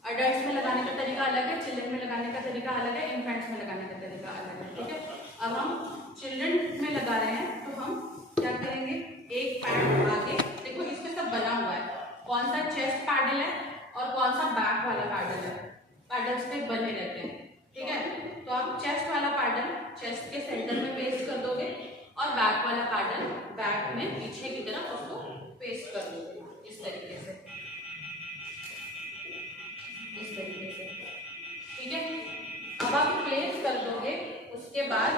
अडल्ट्स में लगाने का तरीका अलग है, चिल्ड्रन में लगाने का तरीका अलग है, इन्फेंट्स में लगाने का तरीका अलग है, ठीक है। अब हम चिल्ड्रन में लगा रहे हैं तो हम क्या करेंगे, एक पैड आगे, देखो इसमें सब बना हुआ है, कौन सा चेस्ट पैडल है और कौन सा बैक वाला पैडल है, पैडल्स पे बने रहते हैं, ठीक है। तो आप चेस्ट वाला पैडल चेस्ट के सेंटर में पेस्ट कर दोगे और बैक वाला पैडल बैक में पीछे की तरफ उसको पेस्ट कर दोगे इस तरीके से, इस तरीके से, ठीक है। अब आप प्लेस कर दोगे, उसके बाद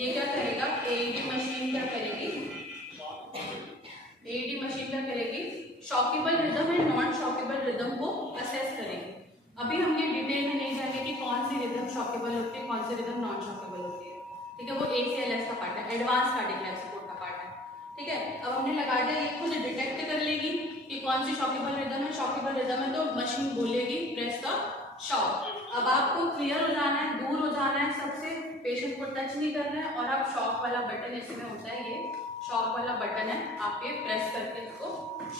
ये क्या करेगा, एईडी मशीन क्या करेगी, एईडी मशीन क्या करेगी, shockable rhythm and non shockable rhythm को असेस करेगी। अभी हम ये डिटेल में नहीं जाएंगे कि कौन सी रिदम शॉकेबल होती है, कौन सी रिदम नॉन शॉकेबल होती है, ठीक है। वो ACLS का पार्ट है, एडवांस कार्डियक लाइफ सपोर्ट का पार्ट है, ठीक है। अब हमने लगा दिया, ये खुद डिटेक्ट कर लेगी कि कौन सी शॉकेबल रिदम है। शॉकेबल रिदम है तो मशीन बोलेगी प्रेस द शॉक। अब आपको क्लियर हो जाना है, दूर हो जाना है सबसे, पेशेंट को टच नहीं करना है, और आप शॉक वाला बटन इसमें होता है, ये शॉक वाला बटन है, आप ये प्रेस करके इसको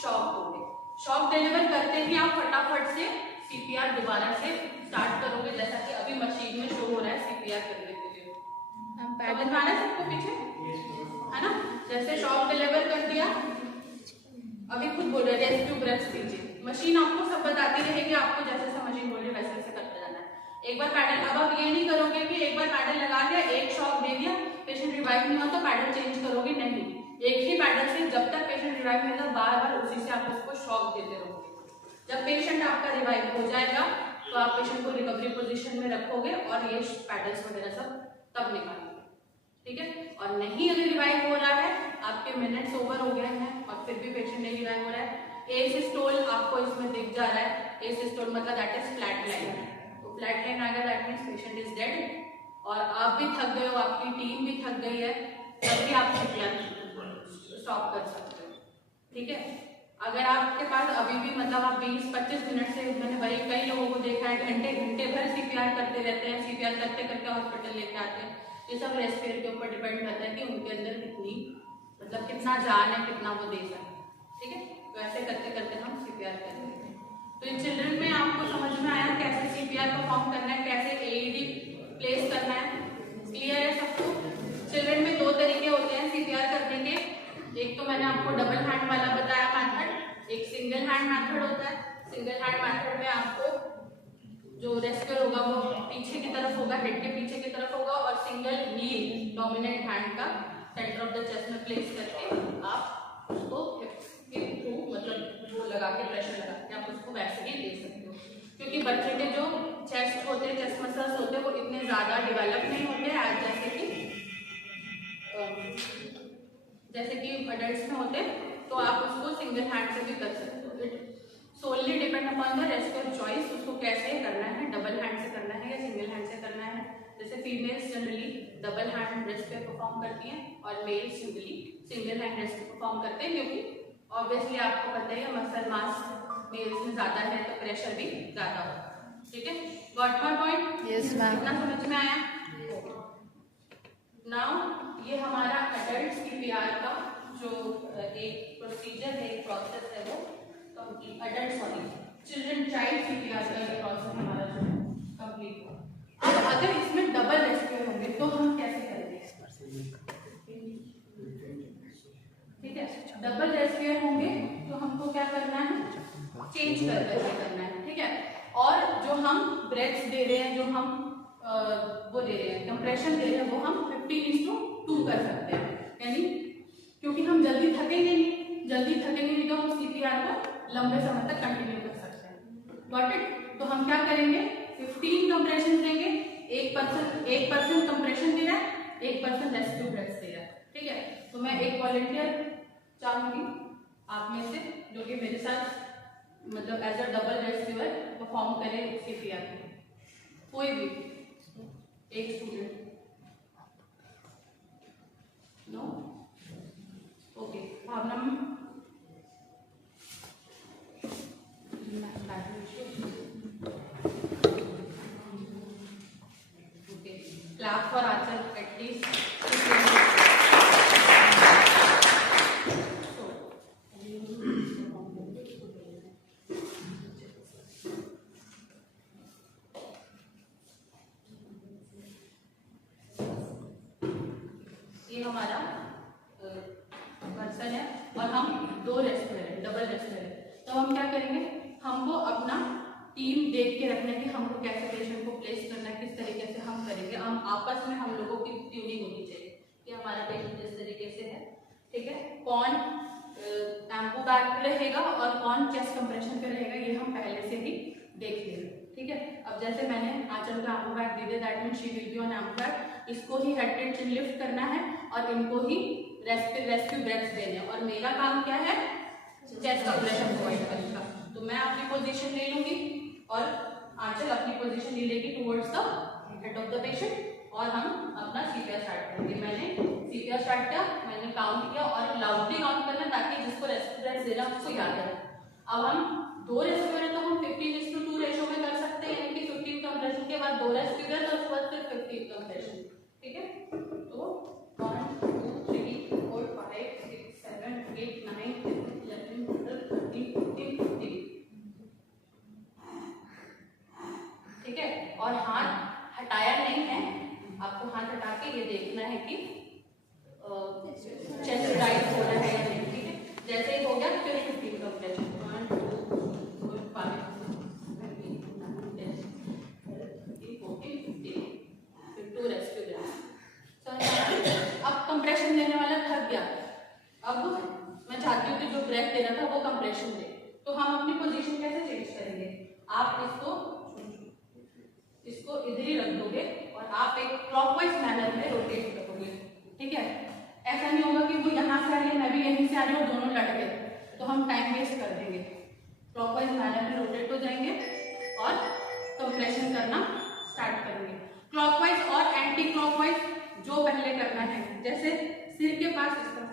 शॉक दोगे। शॉक डिलीवर करते ही आप फटाफट से CPR दोबारा से स्टार्ट करोगे, जैसा कि अभी मशीन में शो हो रहा है CPR करने के लिए। हम पैडल में आना सबको पीछे, है ना। जैसे शॉक डिलीवर कर दिया, अभी खुद बोल रहे रेस्क्यू ब्रेथ्स कीजिए, मशीन आपको सब बताती रहेगी, आपको जैसे जैसे मशीन बोल रही है वैसे वैसे करते जाना है। एक बार पैडल, अब आप ये नहीं करोगे कि एक बार पैडल लगा दिया, एक शॉक दे दिया, पेशेंट रिवाइव नहीं हुआ तो पैडल चेंज करोगे, नहीं। एक ही पैडल से जब तक पेशेंट रिवाइव नहीं होता, बार बार उसी से आप उसको शॉक देते रहोगे। जब पेशेंट आपका रिवाइव हो जाएगा तो आप पेशेंट को रिकवरी पोजीशन में रखोगे और ये पैडल्स वगैरह सब तब निकालोगे, ठीक है। और नहीं अगर रिवाइव हो रहा है, आपके मिनट्स ओवर हो गए हैं और फिर भी पेशेंट नहीं रिवाइव हो रहा है, एसिस्टोल आपको इसमें दिख जा रहा है, एसिस्टोल मतलब दैट इज फ्लैट लाइन, तो फ्लैट लाइन आएगा, that means patient is dead, और आप भी थक गए हो, आपकी टीम भी थक गई है, तब भी आप CPR स्टॉप कर सकते हो, ठीक है। अगर आपके पास अभी भी मतलब आप 20-25 मिनट से, मैंने वही कई लोगों को देखा है घंटे घंटे भर CPR करते रहते हैं, CPR करते करते हॉस्पिटल लेके आते हैं। ये सब रेस्पिरेटर के ऊपर डिपेंड करता है कि उनके अंदर कितनी मतलब कितना जान है, कितना वो दे सकते हैं, ठीक है। तो ऐसे करते करते हम CPR कर लेते हैं। तो इन चिल्ड्रन में आपको समझ में आया कैसे CPR परफॉर्म करना है, कैसे AED प्लेस करना है, क्लियर है सबको। चिल्ड्रन में 2 तरीके होते हैं CPR करने के, एक तो मैंने आपको डबल हैंड वाला बताया मेथड, एक सिंगल हैंड मेथड होता है। सिंगल हैंड मेथड में आपको जो रेस्क्यूअर होगा वो पीछे की तरफ होगा, हेड के पीछे की तरफ होगा, और सिंगल नी डोमिनेंट हैंड का सेंटर ऑफ द चेस्ट में प्लेस करके आप उसको के थ्रू मतलब वो लगा के प्रेशर लगा के आप उसको वैसे ही दे सकते हो, क्योंकि बच्चे के जो चेस्ट होते हैं, चेस्ट मसल्स होते हैं, वो इतने ज़्यादा डेवलप नहीं होते आज जैसे कि अडल्ट्स में होते, तो आप उसको सिंगल हैंड से भी कर सकते हो। It solely depend upon the rescuer choice, उसको कैसे करना है, डबल हैंड से करना है या सिंगल हैंड से करना है। जैसे females generally double hand rescuer perform करती हैं और males usually single hand rescuer perform करते हैं, क्योंकि ऑब्वियसली आपको पता है मसल मास मेल्स में ज़्यादा है तो प्रेशर भी ज़्यादा होगा, ठीक है। Got my point? Yes ma'am. इतना समझ में आया? नाउ ये हमारा एडल्ट CPR का जो एक प्रोसीजर है, एक प्रोसेस है, वो कंप्लीट, चिल्ड्रन चाइल्ड CPR का ये प्रोसेस हमारा जो कंप्लीट हुआ। अब अगर इसमें डबल रेस्क्यूअर होंगे तो हम कैसे करेंगे? ठीक है, डबल रेस्क्यूअर होंगे तो हमको क्या करना है, चेंज कर करके करना है, ठीक है। और जो हम ब्रेथ्स दे रहे हैं, जो हम वो दे रहे हैं, कंप्रेशन दे रहे हैं, वो हम 15:2 कर सकते हैं, यानी क्योंकि हम जल्दी थकेंगे नहीं तो हम CPR को लंबे समय तक कंटिन्यू कर सकते हैं। Got it? तो हम क्या करेंगे, 15 कंप्रेशन देंगे, एक पर्सन कंप्रेशन दे रहा है, एक पर्सन रेस्क्यू ब्रेथ्स दे रहा है, ठीक है। तो मैं एक वॉलंटियर चाहूंगी आप में से जो कि मेरे साथ मतलब as a double rescuer perform करे CPR में, कोई भी एक student. No? Okay, Bhavna class for answer at least person है और हम 2 रेस्क्यूअर है, डबल रेस्क्यूअर है, तो हम क्या करेंगे, हमको अपना टीम देख के रखना है कि हमको कैसे पेशेंट को प्लेस करना है, किस तरीके से हम करेंगे। हम आपस में हम लोगों की ट्यूनिंग होनी चाहिए कि हमारा पेशेंट जिस तरीके से है, ठीक है, कौन एम्पू बैक पे रहेगा और कौन चेस्ट कंप्रेशन पे रहेगा, ये हम पहले से ही देख लेंगे, ठीक है। अब जैसे मैंने आंचल का एम्पू बैक दे दिया, that mean she will be on एम्पू बैक, इसको ही हेड टेल चिन लिफ्ट करना है और इनको ही रेस्क्यू ब्रेथ्स देने हैं, और मेरा काम क्या है, चेस्ट कंप्रेशन प्रोवाइड करने का। तो मैं अपनी पोजीशन ले लूंगी और आंचल अपनी पोजीशन ले लेगी towards the head of the patient, और हम अपना सीपीआर स्टार्ट करेंगे। मैंने सीपीआर स्टार्ट किया, मैंने काउंट किया, और लाउडली काउंट करना ताकि जिसको रेस्क्यू ब्रेथ्स देना उसको याद रहे। अब हम 2 रेस्क्यूअर है तो हम 15:2 रेशो में कर सकते हैं, यानी कि 15 कंप्रेशन के बाद 2 रेस्क्यूअर और उसके बाद फिर 15 कंप्रेशन, ठीक है। तो 1 2 3 4 5 6 7 8 9 10 11 12 13 14 15, ठीक है। और हाथ हटाया नहीं है, आपको हाथ हटा के ये देखना है कि चेस्ट राइज हो रहा है या नहीं, ठीक है। जैसे ही हो गया फिर 15 कंप्रेशन, 1 2 4 5 6 7 8 9 10 11 12 13 14 15, फिर 2 रेस्क्यू ब्रेथ। अब कंप्रेशन देने वाला थक गया, अब मैं चाहती हूँ कि जो ब्रेथ दे रहा था वो कंप्रेशन दे, तो हम अपनी पोजीशन कैसे चेंज करेंगे, आप इसको इधर ही रख दोगे और आप एक क्लॉकवाइज मैनर में रोटेट करोगे, ठीक है। ऐसा नहीं होगा कि वो यहाँ से आ रही है मैं भी यहीं से आ रही हूँ, दोनों लड़ गए, तो हम टाइम वेस्ट कर देंगे। क्लॉकवाइज मैनर में रोटेट हो जाएंगे और कंप्रेशन करना स्टार्ट करेंगे। क्लॉकवाइज और एंटी क्लॉकवाइज जो पहले करना है, जैसे सिर के पास इस तरह,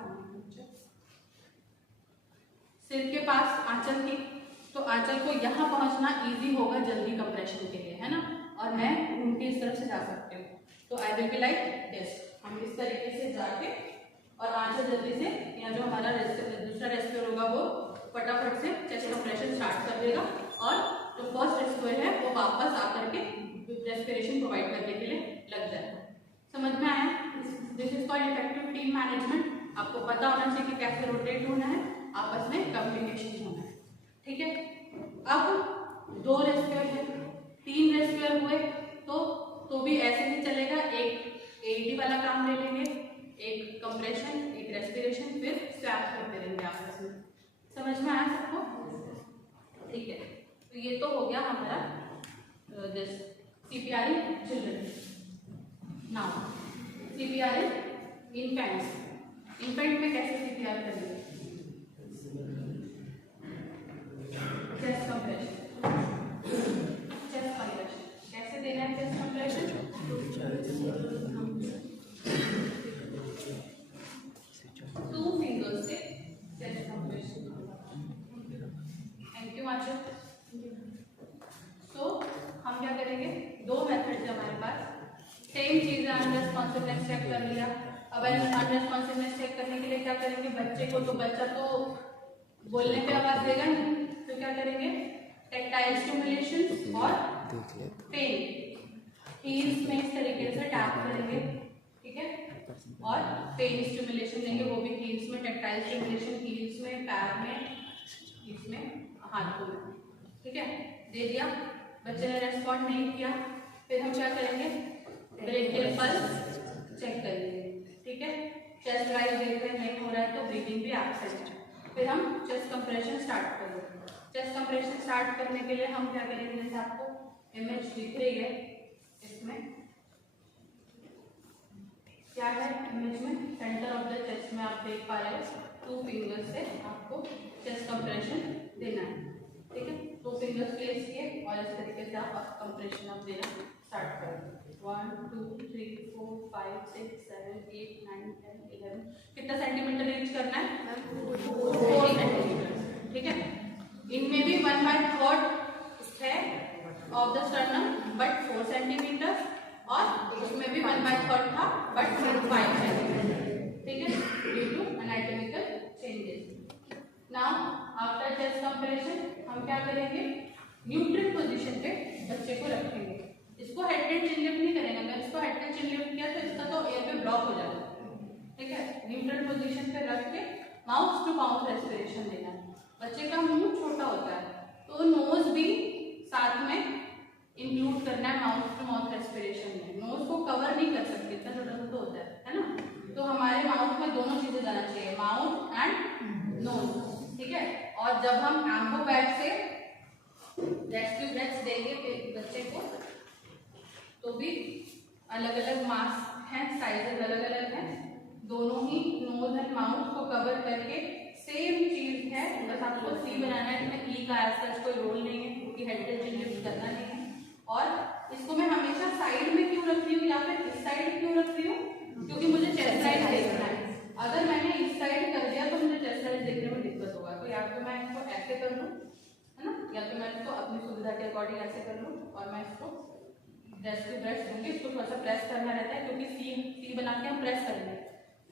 सिर के पास आंचल की, तो आंचल को यहाँ पहुंचना इजी होगा जल्दी कंप्रेशन के लिए, है ना, और मैं घूम के इस तरफ से जा सकती हूँ, तो I will be like this, हम इस तरीके से जाके और आंचल जल्दी से, या जो हमारा दूसरा रेस्क्यूअर होगा वो फटाफट से चेस्ट कंप्रेशन स्टार्ट कर देगा, और जो फर्स्ट रेस्क्यूअर है वो वापस आकर के रेस्पिरेशन प्रोवाइड करने के लिए लग जाएगा। समझ में आया? This is called effective team management. आपको पता होना चाहिए कि कैसे रोटेट होना है, आपस में कम्युनिकेशन होना है, ठीक है। अब 2 रेस्क्यूअर है, 3 रेस्क्यूअर हुए तो भी ऐसे नहीं चलेगा, एक एडी वाला काम ले लेंगे, एक कंप्रेशन, एक रेस्पिरेशन, फिर स्वैप करते रहेंगे आपस में। समझ में आया सबको? ठीक है, तो ये तो हो गया हमारा this CPR in children. Now CPR in infants. Infant में कैसे सीपीआर करेंगे? चेस्ट कंप्रेशन, चेस्ट कंप्रेशन कैसे देना है? चेस्ट कंप्रेशन 2 फिंगर्स से chest compression. Thank you macho. तो हम क्या करेंगे, 2 मेथड्स है हमारे पास, सेम चीज है, अनरेस्पॉन्सिवनेस चेक कर लिया। अब अनरेस्पॉन्सिवनेस चेक करने के लिए क्या करेंगे, बच्चे को, तो बच्चा तो बोलने पे आवाज देगा नहीं, तो क्या करेंगे, टेक्टाइल स्टिमुलेशन और पेन, हील्स में इस तरीके से टैप करेंगे, ठीक है, और पेन स्टिमुलेशन देंगे, वो भी हील्स में, टेक्टाइल स्टिमुलेशन हील्स में, पैर में, इसमें, हाथों में, ठीक है, दे दिया। बच्चे ने रेस्पॉन्ड नहीं किया, फिर हम क्या करेंगे, ब्रेथियल पल्स चेक करेंगे, ठीक है। चेस्ट राइज देख रहे नहीं हो रहा है तो ब्रीथिंग भी एब्सेंट है, फिर हम चेस्ट कंप्रेशन स्टार्ट करेंगे। चेस्ट कंप्रेशन स्टार्ट करने के लिए हम क्या करेंगे, जैसे आपको इमेज दिख रही है, इसमें क्या है, इमेज में सेंटर ऑफ द चेस्ट में आप देख पा रहे हो, 2 फिंगर्स से आपको चेस्ट कंप्रेशन देना है, ठीक है। 2 फिंगर्स प्लेस किए और इस तरीके से आप कंप्रेशन आप देना स्टार्ट करें। 1 2 3 4 5 6 7 8 9 10 11, कितना सेंटीमीटर रीच करना है, 4 सेंटीमीटर, ठीक है। इनमें भी 1/3 है of the sternum but 4 centimetre, और उसमें भी 1/3 था बट 5 सेंटीमीटर, ठीक है, due to anatomical changes. Now after chest compression हम क्या करेंगे, न्यूट्रल पोजीशन पे बच्चे को रखेंगे। इसको हेड एंड चिन लिफ्ट नहीं करेंगे, अगर इसको हेड एंड चिन लिफ्ट किया तो इसका तो एयर पे ब्लॉक हो जाएगा, ठीक है, न्यूट्रल पोजीशन पे रख के माउथ टू माउथ रेस्पिरेशन देना है। बच्चे का मुंह छोटा होता है तो नोज भी साथ में इंक्लूड करना है माउथ टू माउथ रेस्पिरेशन में। नोज को कवर नहीं कर सकते, इतना छोटा छोटा होता है ना, तो हमारे माउथ में दोनों चीजें जाना चाहिए, माउथ एंड नोज, ठीक है। और जब हम एम्बो बैग से रेस्क्यू ब्रेथ्स देंगे बच्चे को तो भी अलग अलग मास्क हैं, साइजेस अलग अलग हैं, दोनों ही नोज एंड माउथ को कवर करके सेम चीज है, बस आपको सी बनाना है। इसमें ई का ऐसा कोई रोल नहीं है क्योंकि हेड यूज करना नहीं है। और इसको मैं हमेशा साइड में क्यों रख रही हूँ या फिर इस साइड क्यों रख रही हूँ, क्योंकि मुझे चेस्ट साइड देखना है। अगर मैंने इस साइड कर दिया तो मुझे चेस्ट साइड देखने में दिक्कत होगा, तो या तो मैं इसको ऐसे कर लूँ, है ना, या तो मैं इसको अपनी सुविधा के अकॉर्डिंग ऐसे कर लूँ और मैं इसको रेस्क्यू ब्रेथ दूंगी। इसको थोड़ा सा प्रेस करना रहता है क्योंकि सी बना के हम प्रेस करेंगे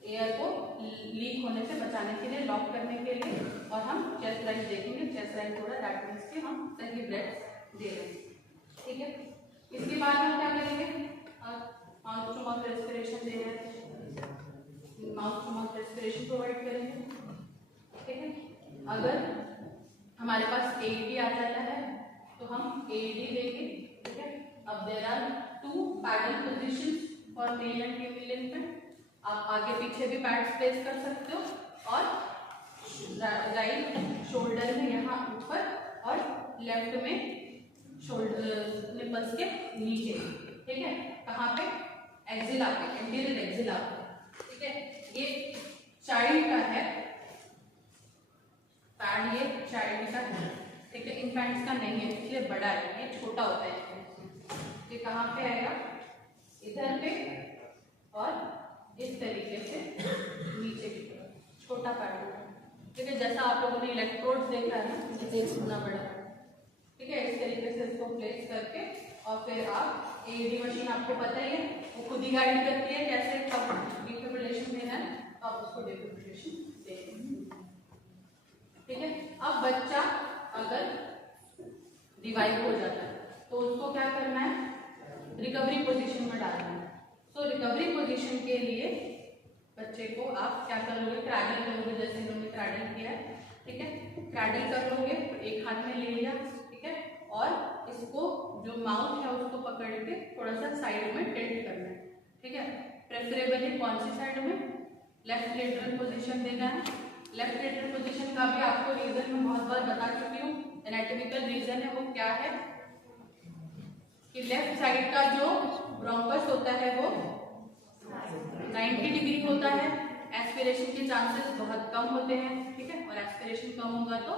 एयर को लीक होने से बचाने के लिए, लॉक करने के लिए, और हम चेस्ट राइज देखेंगे। चेस्ट राइज हो रहा है, दैट मीन्स कि हम सही ब्रेथ दे रहे हैं, ठीक है। इसके बाद हम क्या करेंगे, माउथ टू माउथ रेस्पिरेशन दे रहे हैं, mouth to mouth respiration provide करेंगे, ठीक है। अगर हमारे पास एईडी आ जाता है तो हम एईडी देंगे, ठीक है। अब there are 2 paddle positions for male and female infant. आप आगे पीछे भी पैड्स प्लेस कर सकते हो, और राइट शोल्डर में यहाँ ऊपर और लेफ्ट में शोल्डर निपल्स के नीचे, ठीक है। कहाँ पे, एक्सिला पे, एंटीरियर एक्सिला पे, ठीक है। ये चाइल्ड का है पैड, ये चाइल्ड का है, ठीक है, इन्फेंट्स का नहीं है इसलिए बड़ा है, ये छोटा होता है। ये कहाँ पे आएगा, इधर पे, और इस तरीके से नीचे की तरफ छोटा पैड होगा, ठीक है। जैसा आप लोगों ने इलेक्ट्रोड्स देखा है ना, इसे होना बड़ा, ठीक है। इस तरीके से इसको प्लेस करके और फिर आप एईडी मशीन आपको पता ही है, वो खुद ही गाइड करती है कैसे कब डिफिब्रिलेशन देना है, आप उसको डिफिब्रिलेशन देंगे, ठीक है। अब बच्चा अगर रिवाइव हो जाता है तो उसको क्या करना है, रिकवरी पोजीशन में डालना है। तो रिकवरी पोजीशन के लिए बच्चे को आप क्या करोगे, क्रैडल करोगे, जैसे इन्होंने क्रैडल किया है, ठीक है। क्रैडल कर लोगे, एक हाथ में ले लिया, ठीक है, और इसको जो माउथ है उसको पकड़ के थोड़ा सा साइड में टिल्ट करना है, ठीक है। प्रेफरेबली कौन सी साइड में, लेफ्ट लेटरल पोजीशन देना है। लेफ्ट लेटरल पोजीशन का भी आपको रीजन में बहुत बार बता चुकी हूँ, एनाटॉमिकल रीजन है वो क्या है कि लेफ्ट साइड का जो ब्रोंकस होता है वो 90 डिग्री होता है, एस्पिरेशन के चांसेस बहुत कम होते हैं, ठीक है। और एस्पिरेशन कम होगा तो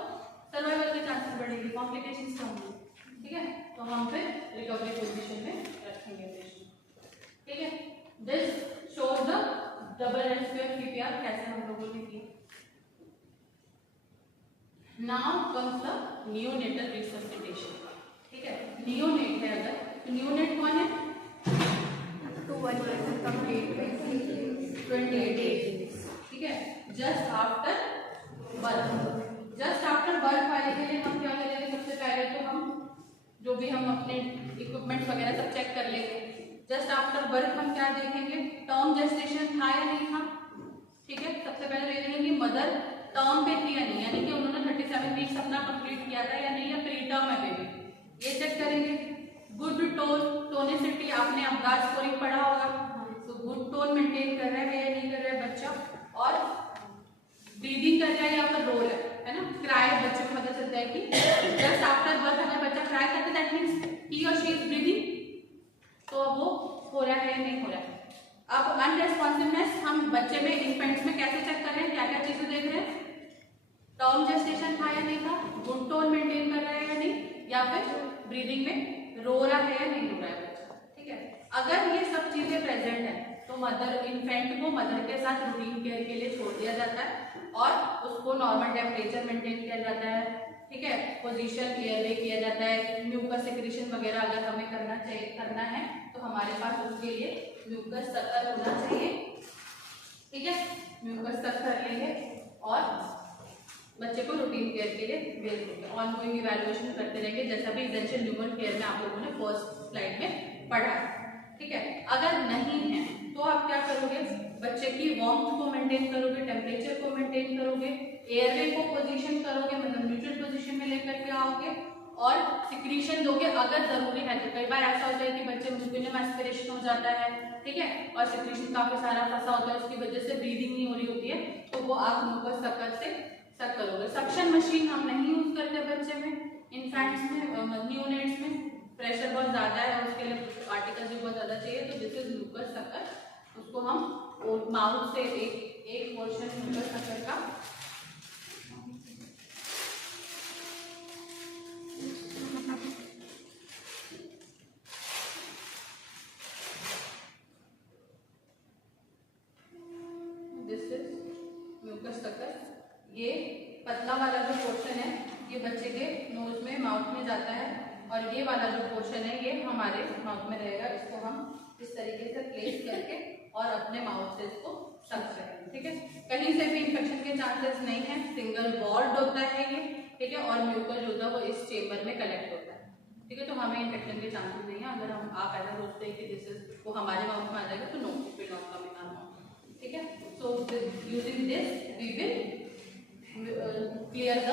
सर्वाइवल के चांसेस बढ़ेंगे, कॉम्प्लिकेशंस कम होंगे, ठीक है। तो हम फिर रिकवरी पोजीशन में रखेंगे पेशेंट, ठीक है। This shows the double respiratory CPR कैसे हम लोगों ने किया। Now comes the neonatal resuscitation, ठीक है। नियोनेट है अगर, तो नियोनेट कौन है, 28 days, ठीक है, just after birth. Just after birth वाले के लिए हम क्या करेंगे, सबसे पहले तो हम जो भी हम अपने इक्विपमेंट्स वगैरह सब चेक कर लेंगे। जस्ट आफ्टर बर्थ हम क्या देखेंगे, टर्म जेस्टेशन था या नहीं था, ठीक है। सबसे पहले देखेंगे कि मदर टर्म पे थी या नहीं, यानी कि उन्होंने 37 वीक्स अपना कंप्लीट किया था या नहीं, या प्री टर्म है बेबी, ये चेक करेंगे। गुड टोन, टोनिसिटी, आपने अब्गाज स्कोरिंग पढ़ा होगा, तो गुड टोन मेंटेन कर रहा है या नहीं कर रहा है बच्चा, और ब्रीदिंग कर रहा है या फिर रो रहा है ना। क्राई, बच्चे को पता चलता है कि जस्ट आफ्टर बर्थ अगर बच्चा क्राई करता है दैट मींस ही और शी इज ब्रीदिंग, तो अब वो हो रहा है या नहीं हो रहा है। अब अनरेस्पॉन्सिवनेस हम बच्चे में, इन्फेंट्स में कैसे चेक कर रहे हैं, क्या क्या चीजें देख रहे हैं, टर्म जेस्टेशन था या नहीं था, गुड टोन मेंटेन कर रहा है या नहीं, या फिर ब्रीदिंग में रो रहा है या नहीं रो रहा है बच्चा, ठीक है। अगर ये सब चीजें प्रेजेंट है तो मदर, इन्फेंट को मदर के साथ रूटीन केयर के लिए छोड़ दिया जाता है और उसको नॉर्मल टेम्परेचर मेंटेन किया जाता है, ठीक है। पोजीशन एयरवे किया जाता है, म्यूकस सेक्रेशन वगैरह अगर हमें करना है तो हमारे पास उसके लिए म्यूकस सख्तर होना चाहिए, ठीक है। म्यूकस तक कर लेंगे और बच्चे को रूटीन केयर के लिए भेज देंगे। ऑनगोइंग इवैल्यूएशन करते रहेंगे, जैसा भी एसेंशियल ह्यूमन केयर में आप लोगों ने फर्स्ट स्लाइड में पढ़ा है, ठीक है। अगर नहीं है तो आप क्या करोगे, बच्चे की वार्मथ को मेंटेन करोगे, टेम्परेचर को मेंटेन करोगे, एयरवे को पोजीशन करोगे, मतलब न्यूट्रल पोजीशन में लेकर के आओगे और सिक्रीशन दोगे अगर जरूरी है तो। कई बार ऐसा होता है कि बच्चे म्यूकोनम एस्पिरेशन हो जाता है, ठीक है, और सिक्रीशन काफी सारा फंसा होता है, उसकी वजह से ब्रीदिंग नहीं हो रही होती है, तो वो आप म्यूकस सक्कर से सक करोगे। सक्शन मशीन हम नहीं यूज करते बच्चे में, इन्फेंट्स में, न्यूनेट्स में प्रेशर बहुत ज्यादा है और उसके लिए आर्टिकल्स भी बहुत ज्यादा चाहिए, तो दिस इज म्यूकस सक्कर, उसको हम माउथ से एक पोर्शन म्यूकस सक्कर का ये पतला वाला जो पोर्शन है ये बच्चे के नोज में, माउथ में जाता है, और ये वाला जो पोर्शन है ये हमारे माउथ में रहेगा। इसको हम इस तरीके से प्लेस करके और अपने माउथ से इसको सक करेंगे, ठीक है। कहीं से भी इंफेक्शन के चांसेस नहीं है, सिंगल वॉल्ड होता है ये, ठीक है, और म्यूकस जो होता है वो इस चेम्बर में कलेक्ट होता है, ठीक है, तो हमें इंफेक्शन के चांसेस नहीं है। अगर हम आप ऐसा सोचते हैं कि दिस इज वो हमारे माउथ में आ जाएगा तो no, it will not come in our mouth, ठीक है। So using this we will clear the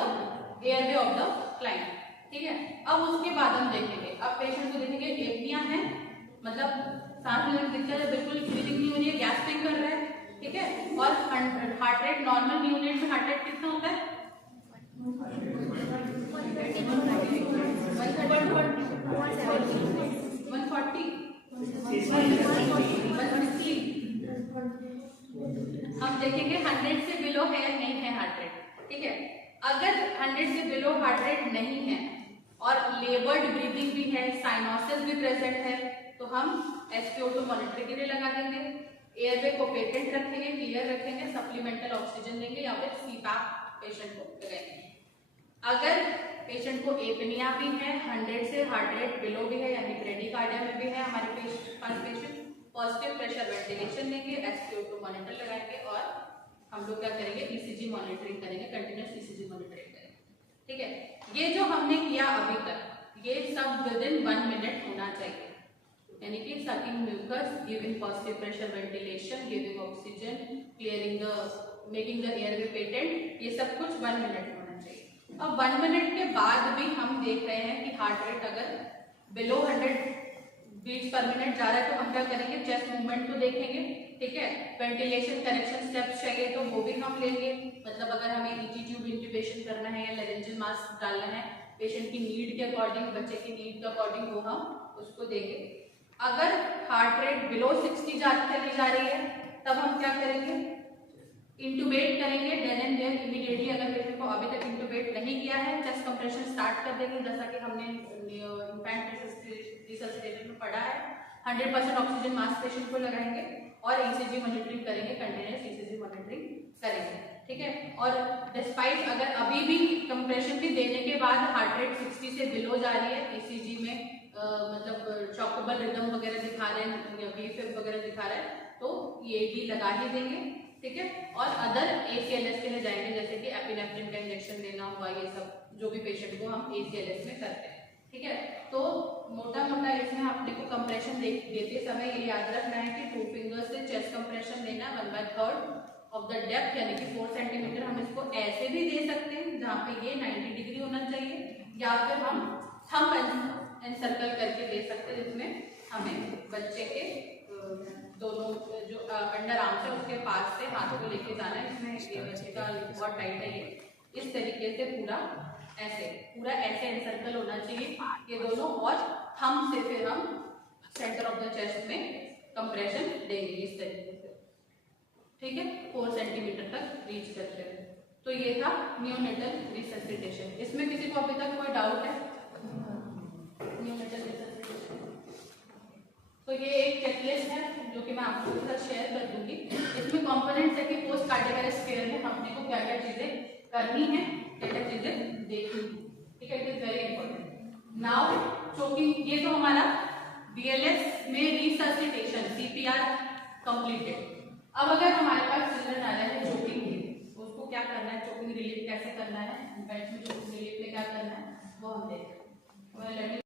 airway of the client, ठीक है। अब उसके बाद हम देखेंगे, अब पेशेंट को देखेंगे एपनिया है, मतलब सांस लेने में दिक्कत है, बिल्कुल ब्रीदिंग नहीं हो रही है, गैस्पिंग कर रहा है, ठीक है, और हार्ट रेट नॉर्मल न्यूनेट में हार्ट रेट कितना होता है 140 हम देखेंगे 100 से बिलो है या नहीं है हार्ट रेट, ठीक है। अगर 100 से बिलो हार्ट रेट नहीं है और लेबर्ड ब्रीदिंग भी है, साइनोसिस भी प्रेजेंट है, तो हम SpO2 मॉनिटरिंग के लिए लगा देंगे, एयरवे को पेटेंट रखेंगे, क्लियर रखेंगे, सप्लीमेंटल ऑक्सीजन देंगे या फिर CPAP पेशेंट को लगाएंगे। अगर पेशेंट को एपनिया भी है, 100 से हार्ट रेट बिलो भी है, यानी ब्रेडिकार्डिया में भी है हमारे पास पेशेंट, पॉजिटिव प्रेशर वेंटिलेशन देंगे, SpO2 मॉनिटर लगाएंगे और हम लोग क्या करेंगे ECG मॉनिटरिंग करेंगे, कंटिन्यूस ECG मॉनिटरिंग करेंगे, ठीक है। ये जो हमने किया अभी तक ये सब विदिन 1 मिनट होना चाहिए, यानी कि sucking mucus, giving positive pressure ventilation, giving oxygen, clearing the making the airway patent, ये सब कुछ 1 मिनट होना चाहिए। अब 1 मिनट के बाद भी हम देख रहे हैं कि हार्ट रेट अगर बिलो 100 बीट्स पर मिनट जा रहा है तो हम क्या करेंगे, चेस्ट मूवमेंट को देखेंगे, ठीक है। वेंटिलेशन करेक्शन स्टेप्स चाहिए तो वो भी हम लेंगे, मतलब अगर हमें ET ट्यूब इंट्यूबेशन करना है या लेरेंजियल मास्क डालना है पेशेंट की नीड के अकॉर्डिंग, बच्चे की नीड के अकॉर्डिंग वो हम उसको देंगे। अगर हार्ट रेट बिलो 60 चली जा रही है तब हम क्या करेंगे, इंटूबेट करेंगे देन एंड देयर इमीडिएटली। अगर पेशेंट को अभी तक इंटूबेट नहीं किया है चेस्ट कंप्रेशन स्टार्ट कर देंगे, जैसा कि हमने इन्फेंट रिससिटेशन में पढ़ा है। 100% ऑक्सीजन मास्क पेशेंट को लगाएंगे और ECG मॉनिटरिंग करेंगे, कंटिन्यूस ECG मॉनिटरिंग करेंगे, ठीक है। और डिस्पाइट अगर अभी भी कंप्रेशन भी देने के बाद हार्ट रेट 60 से बिलो जा रही है, ECG में मतलब शॉकेबल रिदम वगैरह दिखा रहे हैं या VFib वगैरह दिखा रहे हैं तो ये भी लगा ही देंगे, ठीक है। और अदर ACLS के लिए जाएंगे, जैसे कि एपिनेफ्रिन का इंजेक्शन देना हुआ, ये सब जो भी पेशेंट को हम ACLS में करते हैं, ठीक है। तो मोटा मोटा इसमें अपने को कंप्रेशन देते समय ये याद रखना है कि 2 फिंगर्स से चेस्ट कंप्रेशन देना 1/3 ऑफ द डेप्थ, यानी कि 4 सेंटीमीटर। हम इसको ऐसे भी दे सकते हैं जहाँ पे ये 90 डिग्री होना चाहिए, या फिर हम थंब एनसर्कल करके दे सकते हैं, जिसमें हमें बच्चे के दोनों जो अंडर आर्म है उसके पास से हाथ को लेके जाना है। इसमें ये बच्चे का बहुत टाइट है, ये इस तरीके से पूरा ऐसे एनसर्कल होना चाहिए ये दोनों, और थंब से फिर हम सेंटर ऑफ द चेस्ट में कंप्रेशन देंगे इस तरीके से, ठीक है, 4 सेंटीमीटर तक रीच करते हुए। तो ये था नियोनेटल रिससिटेशन। इसमें किसी को अभी तक कोई डाउट है? नियोनेटल रिससिटेशन तो ये एक चेकलिस्ट है जो कि मैं आपको साथ शेयर कर दूंगी। इसमें कंपोनेंट्स है कि पोस्ट कार्डियक अरेस्ट केयर में हमने को क्या क्या चीजें करनी है, क्या क्या चीजें देखनी, ठीक है, it is very important. Now choking, ये तो हमारा BLS में रिससिटेशन CPR कंप्लीटेड। अब अगर हमारे पास चिल्ड्रन आ रहा है चोकिंग के, उसको क्या करना है, चोकिंग रिलीफ कैसे करना है, इन्फेंट में चोकिंग रिलीफ में क्या करना है वो हम देखेंगे।